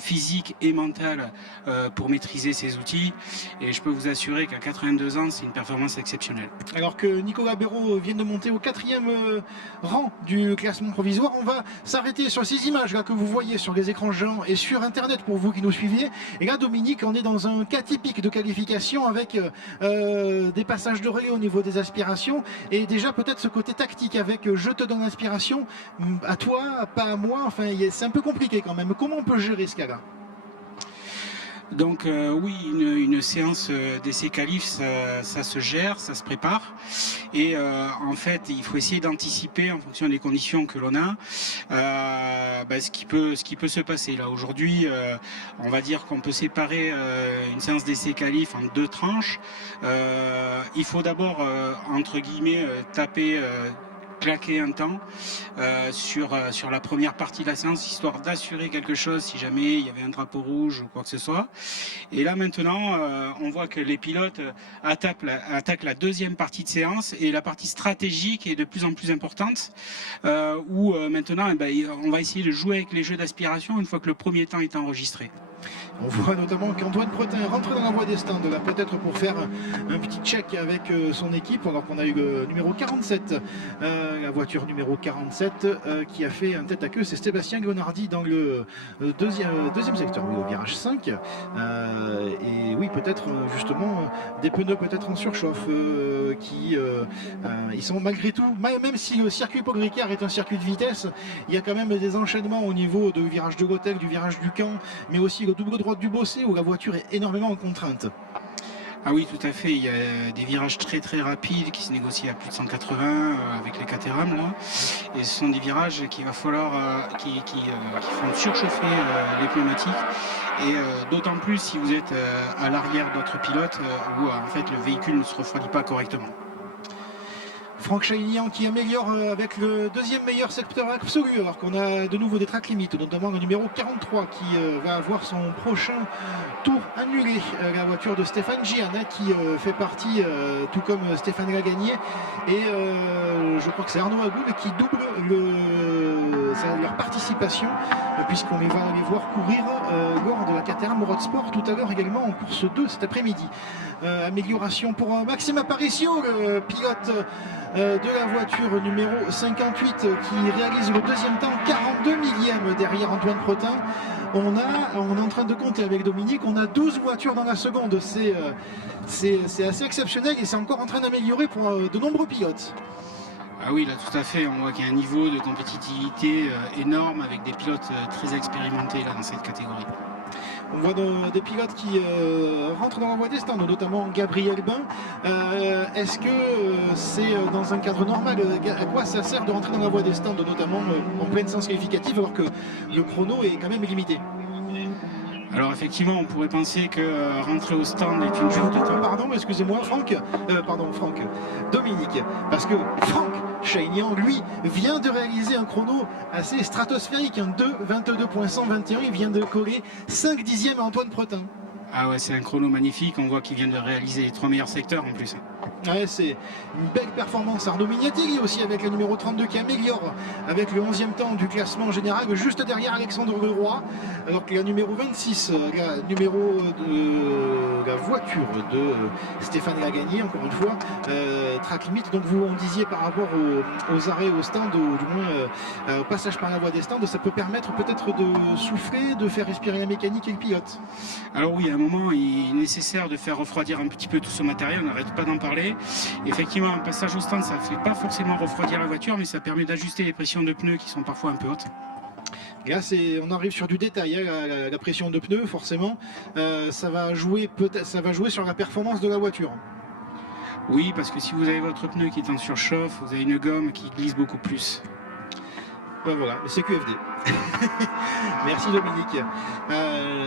physiques et mentales pour maîtriser ces outils. Et je peux vous assurer qu'à 82 ans, c'est une performance exceptionnelle. Alors que Nicolas Béraud vient de monter au 4e rang du classement provisoire, on va s'arrêter sur ces images là que vous voyez sur les écrans géants et sur internet pour vous qui nous suiviez. Et là, Dominique, on est dans un cas typique de qualification avec des passages de relais au niveau des aspirations et déjà peut-être ce côté tactique avec je te donne l'inspiration, à toi, pas à moi. Enfin, c'est un peu compliqué quand même. Comment on peut gérer ce cas-là ? Donc oui, une séance d'essai qualif, ça se gère, ça se prépare. Et en fait, il faut essayer d'anticiper en fonction des conditions que l'on a ce qui peut se passer. Là aujourd'hui, on va dire qu'on peut séparer une séance d'essai qualif en 2 tranches. Il faut d'abord, entre guillemets, taper claquer un temps sur la première partie de la séance, histoire d'assurer quelque chose si jamais il y avait un drapeau rouge ou quoi que ce soit. Et là maintenant, on voit que les pilotes attaquent la deuxième partie de séance, et la partie stratégique est de plus en plus importante, où maintenant on va essayer de jouer avec les jeux d'aspiration une fois que le premier temps est enregistré. On voit notamment qu'Antoine Pretin rentre dans la voie des stands, là peut-être pour faire un petit check avec son équipe, alors qu'on a eu le numéro 47, la voiture numéro 47 qui a fait un tête à queue, c'est Sébastien Leonardi dans le deuxième secteur, oui, au virage 5. Et oui, peut-être justement des pneus peut-être en surchauffe ils sont malgré tout, même si le circuit Paul Ricard est un circuit de vitesse, il y a quand même des enchaînements au niveau du virage de Gotel, du virage du Camp, mais aussi le double droite du Bossé où la voiture est énormément en contrainte. Ah oui, tout à fait. Il y a des virages très très rapides qui se négocient à plus de 180 avec les Caterham là. Et ce sont des virages qu'il va falloir qui font surchauffer les pneumatiques. Et d'autant plus si vous êtes à l'arrière d'autres pilotes où en fait le véhicule ne se refroidit pas correctement. Franck Chaignan qui améliore avec le deuxième meilleur secteur absolu, alors qu'on a de nouveau des track limites, notamment le numéro 43 qui va avoir son prochain tour annulé. La voiture de Stéphane Gian qui fait partie, tout comme Stéphane Lagagné, et je crois que c'est Arnaud Agoul qui double leur participation, puisqu'on va les voir courir lors de la Caterham Road Sport tout à l'heure également en course 2 cet après-midi. Amélioration pour Maxime Aparicio, le pilote de la voiture numéro 58 qui réalise le deuxième temps, 42 millième derrière Antoine Pretin. On est en train de compter avec Dominique, on a 12 voitures dans la seconde, c'est assez exceptionnel et c'est encore en train d'améliorer pour de nombreux pilotes. Ah oui, là tout à fait, on voit qu'il y a un niveau de compétitivité énorme avec des pilotes très expérimentés là, dans cette catégorie. On voit des pilotes qui rentrent dans la voie des stands, notamment Gabriel Bain. Est-ce que c'est dans un cadre normal? À quoi ça sert de rentrer dans la voie des stands, notamment en pleine séance qualificative, alors que le chrono est quand même limité? Alors effectivement, on pourrait penser que rentrer au stand est une chose de temps. Pardon, excusez-moi, Franck. Dominique. Parce que Franck Chaignan, lui, vient de réaliser un chrono assez stratosphérique, un 2:22.121. Il vient de coller 5 dixièmes à Antoine Pretin. Ah ouais, c'est un chrono magnifique. On voit qu'il vient de réaliser les 3 meilleurs secteurs en plus. Ouais, c'est une belle performance. Arnaud Mignatelli aussi avec le numéro 32 qui améliore avec le 11e temps du classement général, juste derrière Alexandre Leroy, alors que la numéro 26, la voiture de Stéphane Lagagné, encore une fois, track limite. Donc vous en disiez par rapport aux arrêts au stand, ou du moins au passage par la voie des stands, ça peut permettre peut-être de souffler, de faire respirer la mécanique et le pilote. Alors oui, à un moment, il est nécessaire de faire refroidir un petit peu tout ce matériel, on n'arrête pas d'en parler. Effectivement, un passage au stand, ça ne fait pas forcément refroidir la voiture, mais ça permet d'ajuster les pressions de pneus qui sont parfois un peu hautes. Là, on arrive sur du détail, hein, la pression de pneus, forcément, ça va jouer sur la performance de la voiture. Oui, parce que si vous avez votre pneu qui est en surchauffe, vous avez une gomme qui glisse beaucoup plus. Ben voilà, c'est QFD. Merci Dominique.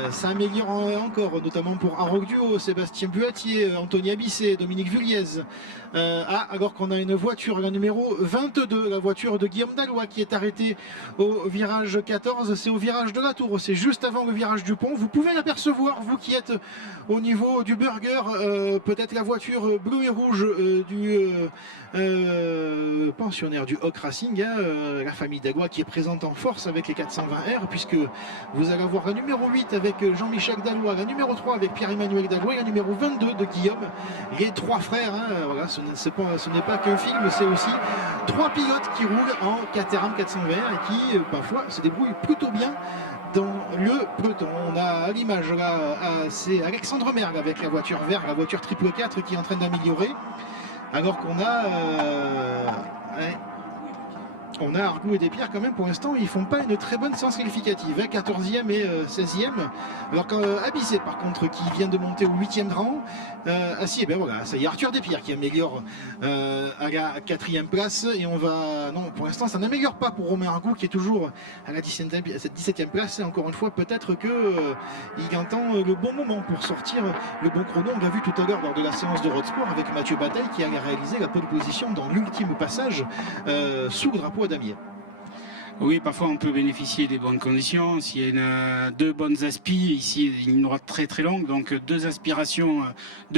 Ça améliore encore, notamment pour Aroc Duo, Sébastien Buatier, Anthony Abissé, Dominique Vulliez. Alors qu'on a une voiture, la numéro 22, la voiture de Guillaume Dallois qui est arrêtée au virage 14. C'est au virage de la Tour, c'est juste avant le virage du pont. Vous pouvez l'apercevoir, vous qui êtes au niveau du burger, peut-être la voiture bleue et rouge du pensionnaire du Hawk Racing, hein, la famille Dallois qui est présente en force avec les 420R, puisque vous allez avoir la numéro 8 avec Jean-Michel Dallois, la numéro 3 avec Pierre-Emmanuel Dallois et la numéro 22 de Guillaume. Les 3 frères, hein, voilà, ce n'est pas qu'un film, c'est aussi 3 pilotes qui roulent en Caterham 420R et qui, parfois, se débrouillent plutôt bien dans le peloton. On a à l'image là, c'est Alexandre Mergue avec la voiture verte, la voiture triple 4 qui est en train d'améliorer, alors qu'on a On a Argout et Despierres quand même pour l'instant, ils font pas une très bonne séance qualificative, 14e et 16e. Alors qu'Abizet par contre qui vient de monter au 8e rang, et ben voilà, ça y est Arthur Despierres qui améliore à la 4e place et on va, non pour l'instant ça n'améliore pas pour Romain Argout qui est toujours à la 17e place et encore une fois peut-être qu'il entend le bon moment pour sortir le bon chrono. On l'a vu tout à l'heure lors de la séance de Road Sport avec Mathieu Bataille qui a réalisé la pole position dans l'ultime passage sous le drapeau à damier. Oui, parfois on peut bénéficier des bonnes conditions. S'il y a deux bonnes aspis, ici une droite très très longue, donc deux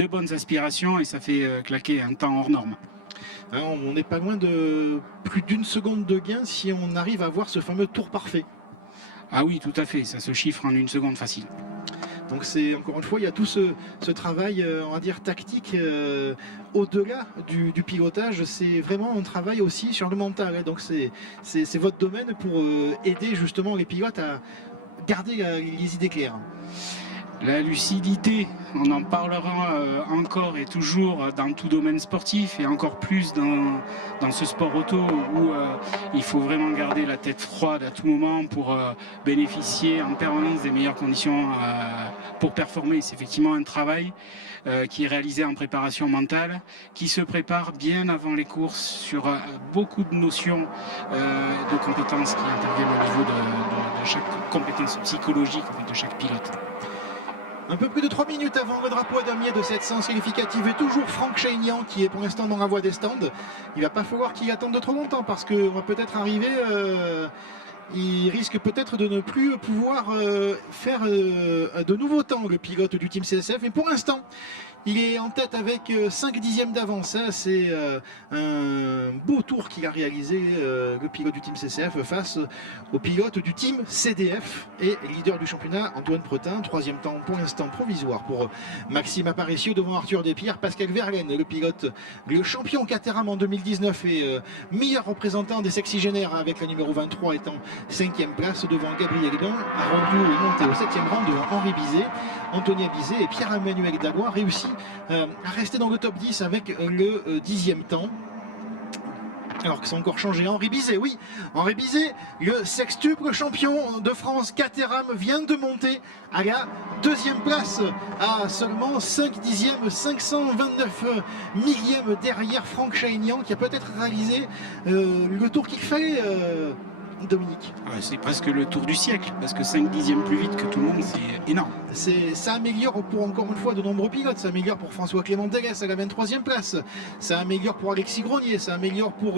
bonnes aspirations et ça fait claquer un temps hors norme. On n'est pas loin de plus d'une seconde de gain si on arrive à avoir ce fameux tour parfait. Ah oui, tout à fait, ça se chiffre en une seconde facile. Donc c'est encore une fois, il y a tout ce travail, on va dire tactique, au-delà du pilotage, c'est vraiment un travail aussi sur le mental. Donc c'est votre domaine pour aider justement les pilotes à garder les idées claires. La lucidité, on en parlera encore et toujours dans tout domaine sportif et encore plus dans ce sport auto où il faut vraiment garder la tête froide à tout moment pour bénéficier en permanence des meilleures conditions pour performer. C'est effectivement un travail qui est réalisé en préparation mentale, qui se prépare bien avant les courses sur beaucoup de notions de compétences qui interviennent au niveau de chaque compétence psychologique de chaque pilote. Un peu plus de 3 minutes avant le drapeau à damier de cette séance qualificative et toujours Franck Chaignan qui est pour l'instant dans la voie des stands. Il va pas falloir qu'il attende trop longtemps parce qu'on va peut-être arriver, il risque peut-être de ne plus pouvoir faire de nouveaux temps le pilote du team CSF. Mais pour l'instant, il est en tête avec 5 dixièmes d'avance. C'est un beau tour qu'il a réalisé, le pilote du team CCF, face au pilote du team CDF et leader du championnat, Antoine Pretin. 3e temps pour l'instant provisoire pour Maxime Aparicio devant Arthur Despierres. Pascal Verlaine, le pilote, le champion Caterham en 2019 et meilleur représentant des sexygénaires avec la numéro 23 étant 5e place devant Gabriel Bain. Arondiou est monté au 7e rang devant Henri Bizet. Anthony Abizet et Pierre-Emmanuel Dagois réussi à rester dans le top 10 avec le 10e temps. Alors que c'est encore changé. Henri Bizet, oui, Henri Bizet, le sextuple champion de France Caterham vient de monter à la 2e place à seulement 5 dixièmes, 529 millièmes derrière Franck Chaignan qui a peut-être réalisé le tour qu'il fallait. Dominique. C'est presque le tour du siècle, parce que 5 dixièmes plus vite que tout le monde, c'est énorme. Ça améliore pour encore une fois de nombreux pilotes, ça améliore pour François Clément Degès à la 23e place, ça améliore pour Alexis Grenier, ça améliore pour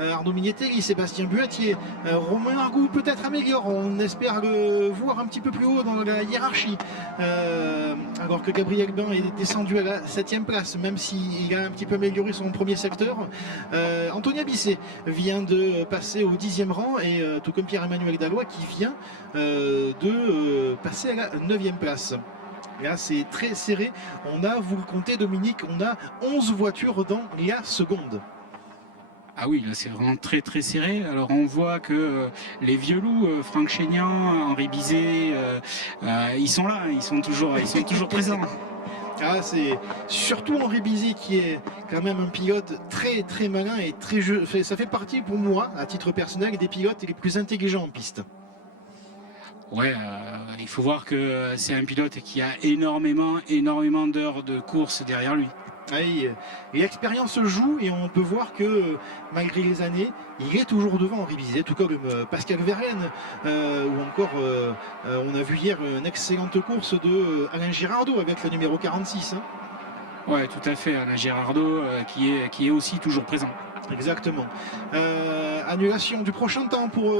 Arnaud Mignetelli, Sébastien Buatier, Romain Argout peut-être améliore, on espère le voir un petit peu plus haut dans la hiérarchie, alors que Gabriel Bain est descendu à la 7e place, même s'il a un petit peu amélioré son premier secteur. Anthony Abizet vient de passer au 10e rang, et tout comme Pierre-Emmanuel Dagois qui vient de passer à la 9e place. Là c'est très serré, on a, vous le comptez Dominique, on a 11 voitures dans la seconde. Ah oui, là c'est vraiment très très serré. Alors on voit que les vieux loups, Franck Chaignan, Henri Bizet, ils sont là, ils sont toujours présents. Ah, c'est surtout Henri Bizet qui est quand même un pilote très très malin et très ça fait partie pour moi, à titre personnel, des pilotes les plus intelligents en piste. Ouais, il faut voir que c'est un pilote qui a énormément d'heures de course derrière lui. Et l'expérience joue et on peut voir que malgré les années, il est toujours devant Henri Bizet, tout comme Pascal Verlaine, ou encore on a vu hier une excellente course de Alain Girardot avec le numéro 46. Ouais, tout à fait, Alain Girardot qui est aussi toujours présent. Exactement. Annulation du prochain temps pour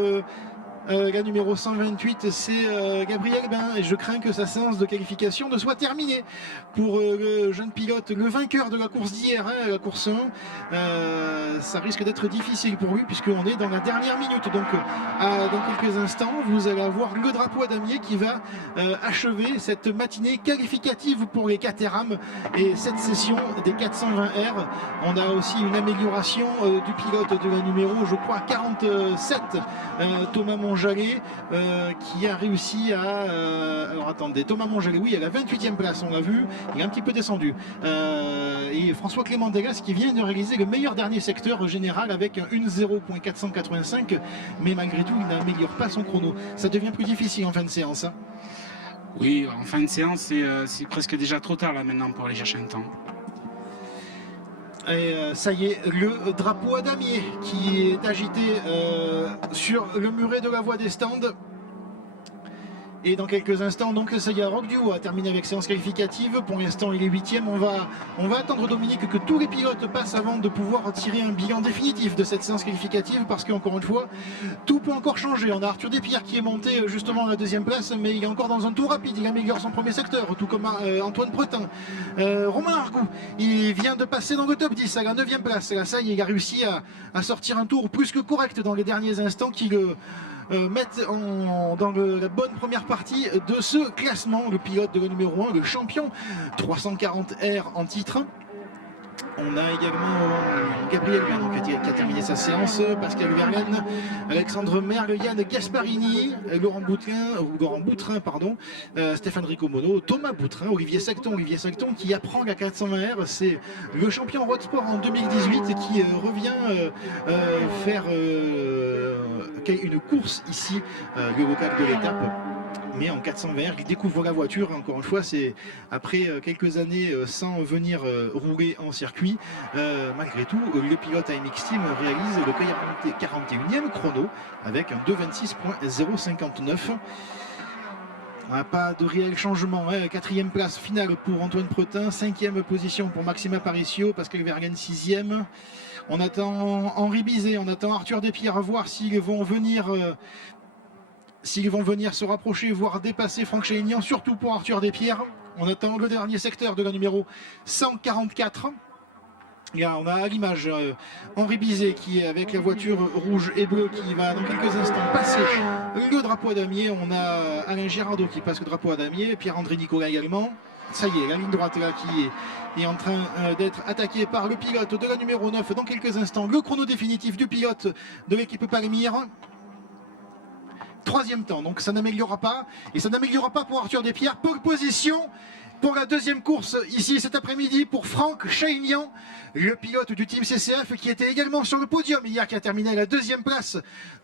la numéro 128, c'est Gabriel Bain, et je crains que sa séance de qualification ne soit terminée pour le jeune pilote, le vainqueur de la course d'hier, la course 1. Ça risque d'être difficile pour lui puisqu'on est dans la dernière minute, donc dans quelques instants vous allez avoir le drapeau à damier qui va achever cette matinée qualificative pour les Caterham et cette session des 420R. On a aussi une amélioration du pilote de la numéro, je crois, 47, Thomas Mongeau, Monjalé qui a réussi à... alors attendez, Thomas Monjalé, oui, à la 28e place, on l'a vu, il est un petit peu descendu. Et François Clément Degas qui vient de réaliser le meilleur dernier secteur général avec un 1:0.485, mais malgré tout, il n'améliore pas son chrono. Ça devient plus difficile en fin de séance. Hein. Oui, en fin de séance, c'est presque déjà trop tard là maintenant pour aller chercher un temps. Et ça y est, le drapeau à damier qui est agité sur le muret de la voie des stands. Et dans quelques instants, donc ça y est, Rock Duo a terminé avec séance qualificative. Pour l'instant, il est 8e. On va attendre, Dominique, que tous les pilotes passent avant de pouvoir tirer un bilan définitif de cette séance qualificative, parce qu'encore une fois, tout peut encore changer. On a Arthur Despierres qui est monté justement à la 2e place, mais il est encore dans un tour rapide. Il améliore son premier secteur, tout comme Antoine Pretin. Romain Argout, il vient de passer dans le top 10 à la 9e place. Là, ça y est, il a réussi à sortir un tour plus que correct dans les derniers instants qui le... mettre dans la bonne première partie de ce classement, le pilote de la numéro 1, le champion 340R en titre. On a également Gabriel Bern qui a terminé sa séance, Pascal Verlaine, Alexandre Merle, Yann Gasparini, Laurent Boutrin, Stéphane Ricomono, Thomas Boutrin, Olivier Sacton qui apprend la 420R, c'est le champion road sport en 2018 qui revient faire une course ici, le local de l'étape. Mais en 420R, il découvre la voiture. Encore une fois, c'est après quelques années sans venir rouler en circuit. Malgré tout, le pilote AMX Team réalise le 41e chrono avec un 2:26.059. Pas de réel changement. 4e place finale pour Antoine Pretin, 5e position pour Maxime Aparicio, Pascal Verlaine 6e. On attend Henri Bizet, on attend Arthur Despierres à voir s'ils vont venir se rapprocher, voire dépasser Franck Chaignan, surtout pour Arthur Despierres. On attend le dernier secteur de la numéro 144. Là, on a à l'image Henri Bizet qui est avec la voiture rouge et bleue qui va dans quelques instants passer le drapeau à damier. On a Alain Girardot qui passe le drapeau à damier, Pierre-André Nicolas également. Ça y est, la ligne droite là qui est en train d'être attaquée par le pilote de la numéro 9. Dans quelques instants, le chrono définitif du pilote de l'équipe Palmyre. 3e temps, donc ça n'améliorera pas. Et ça n'améliorera pas pour Arthur Despierres. Pole position pour la 2e course ici cet après-midi pour Franck Chaignan, le pilote du team CCF qui était également sur le podium hier, qui a terminé à la 2e place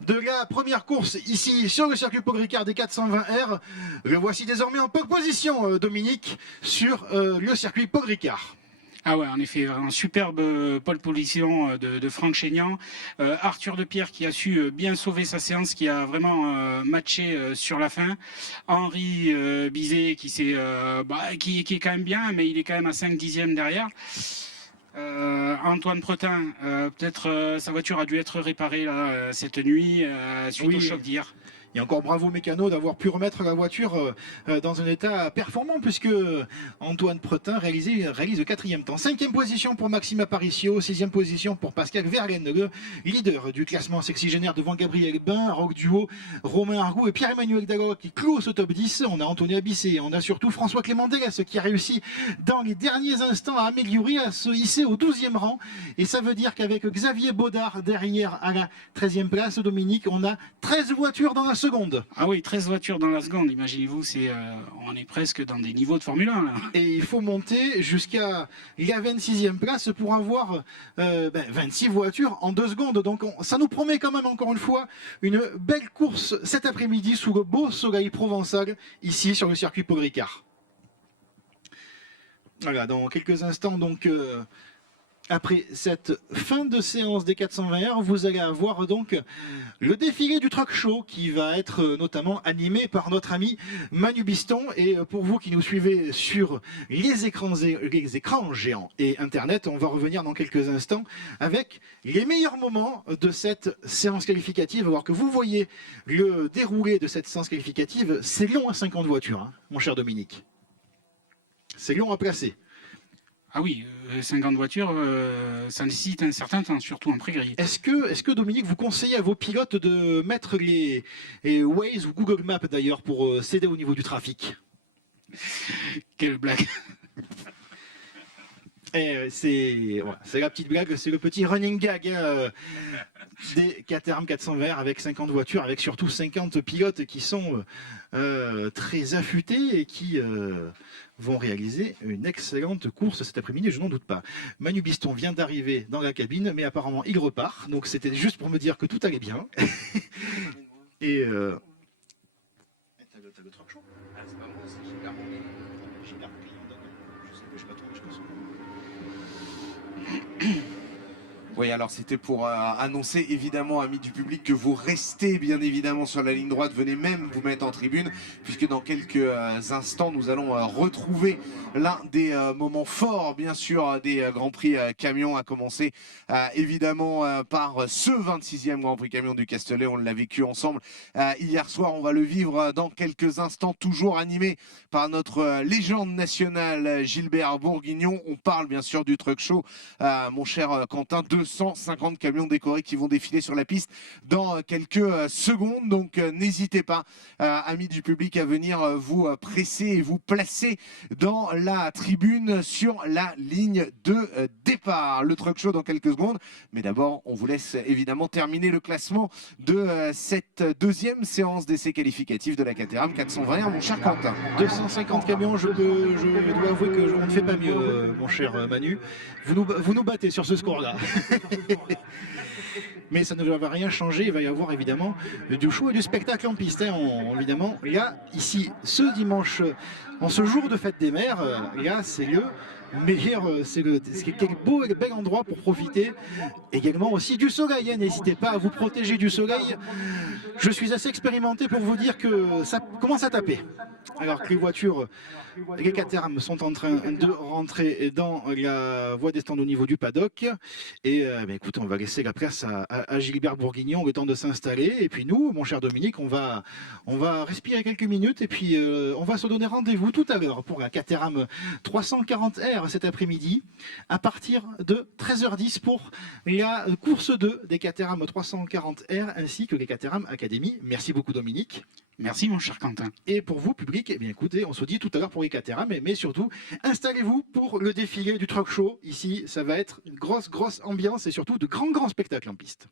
de la première course ici sur le circuit Paul Ricard des 420R. Le voici désormais en pole position, Dominique, sur le circuit Paul Ricard. Ah ouais, en effet, un superbe pole position de Franck Chaignan. Arthur Despierres qui a su bien sauver sa séance, qui a vraiment matché sur la fin. Henri Bizet qui est quand même bien, mais il est quand même à 5/10 derrière. Antoine Pretin, peut-être sa voiture a dû être réparée là, cette nuit suite au choc d'hier. Et encore bravo Mécano d'avoir pu remettre la voiture dans un état performant, puisque Antoine Pretin réalise le 4e temps. 5e position pour Maxime Aparicio, 6e position pour Pascal Verlaine, le leader du classement sexygénaire devant Gabriel Bain, Rock Duo, Romain Argout et Pierre-Emmanuel Dagot qui clôt ce top 10. On a Anthony Abissé, on a surtout François Clément Degas qui a réussi dans les derniers instants à améliorer, à se hisser au 12e rang. Et ça veut dire qu'avec Xavier Baudard derrière à la 13e place, Dominique, on a 13 voitures dans la seconde. Ah oui, 13 voitures dans la seconde, imaginez-vous, on est presque dans des niveaux de Formule 1 là. Et il faut monter jusqu'à la 26e place pour avoir 26 voitures en 2 secondes. Donc ça nous promet quand même encore une fois une belle course cet après-midi sous le beau soleil provençal ici sur le circuit Paul Ricard. Voilà, dans quelques instants donc... Après cette fin de séance des 420R, vous allez avoir donc le défilé du Truck Show qui va être notamment animé par notre ami Manu Biston. Et pour vous qui nous suivez sur les écrans géants et Internet, on va revenir dans quelques instants avec les meilleurs moments de cette séance qualificative. Alors que vous voyez le déroulé de cette séance qualificative, c'est long à 50 voitures, hein, mon cher Dominique. C'est long à placer. Ah oui, 50 voitures, ça nécessite un certain temps, surtout en pré-grille. Est-ce que Dominique, vous conseillez à vos pilotes de mettre les Waze ou Google Maps d'ailleurs pour s'aider au niveau du trafic? Quelle blague! C'est la petite blague, c'est le petit running gag. des Caterham 420 avec 50 voitures, avec surtout 50 pilotes qui sont très affûtés et qui vont réaliser une excellente course cet après-midi, je n'en doute pas. Manu Biston vient d'arriver dans la cabine, mais apparemment il repart, donc c'était juste pour me dire que tout allait bien. Et t'as le truck show. Ah, c'est pas moi, c'est Gilbert Bourguignon. Gilbert Bourguignon, d'accord. Je sais que je sais pas trop, je pense. Oui, alors c'était pour annoncer évidemment, amis du public, que vous restez bien évidemment sur la ligne droite. Venez même vous mettre en tribune, puisque dans quelques instants, nous allons retrouver l'un des moments forts, bien sûr, des Grands Prix camions, à commencer évidemment par ce 26e Grand Prix camion du Castellet. On l'a vécu ensemble hier soir. On va le vivre dans quelques instants, toujours animé par notre légende nationale Gilbert Bourguignon. On parle bien sûr du Truck Show, mon cher Quentin. 250 camions décorés qui vont défiler sur la piste dans quelques secondes. Donc n'hésitez pas, amis du public, à venir vous presser et vous placer dans la tribune sur la ligne de départ. Le Truck Show dans quelques secondes. Mais d'abord, on vous laisse évidemment terminer le classement de cette deuxième séance d'essais qualificatifs de la Caterham 420, mon cher Quentin. 250 camions, je dois avouer que on ne fait pas mieux, mon cher Manu. Vous nous battez sur ce score-là. Mais ça ne va rien changer, il va y avoir évidemment du show et du spectacle en piste. Évidemment, là, ici, ce dimanche, en ce jour de fête des mères, là, c'est le meilleur, quel beau et bel endroit pour profiter également aussi du soleil. N'hésitez pas à vous protéger du soleil. Je suis assez expérimenté pour vous dire que ça commence à taper. Alors que les voitures, les Caterham sont en train de rentrer dans la voie des stands au niveau du paddock. Et écoute, on va laisser la place à Gilbert Bourguignon le temps de s'installer. Et puis nous, mon cher Dominique, on va respirer quelques minutes et puis on va se donner rendez-vous tout à l'heure pour la Caterham 340R cet après-midi à partir de 13h10 pour la course 2 des Caterham 340R ainsi que les Caterham Academy. Merci beaucoup Dominique. Merci mon cher Quentin. Et pour vous, public, eh bien écoutez, on se dit tout à l'heure pour les Caterham, mais surtout, installez-vous pour le défilé du Truck Show. Ici, ça va être une grosse ambiance et surtout de grands spectacles en piste.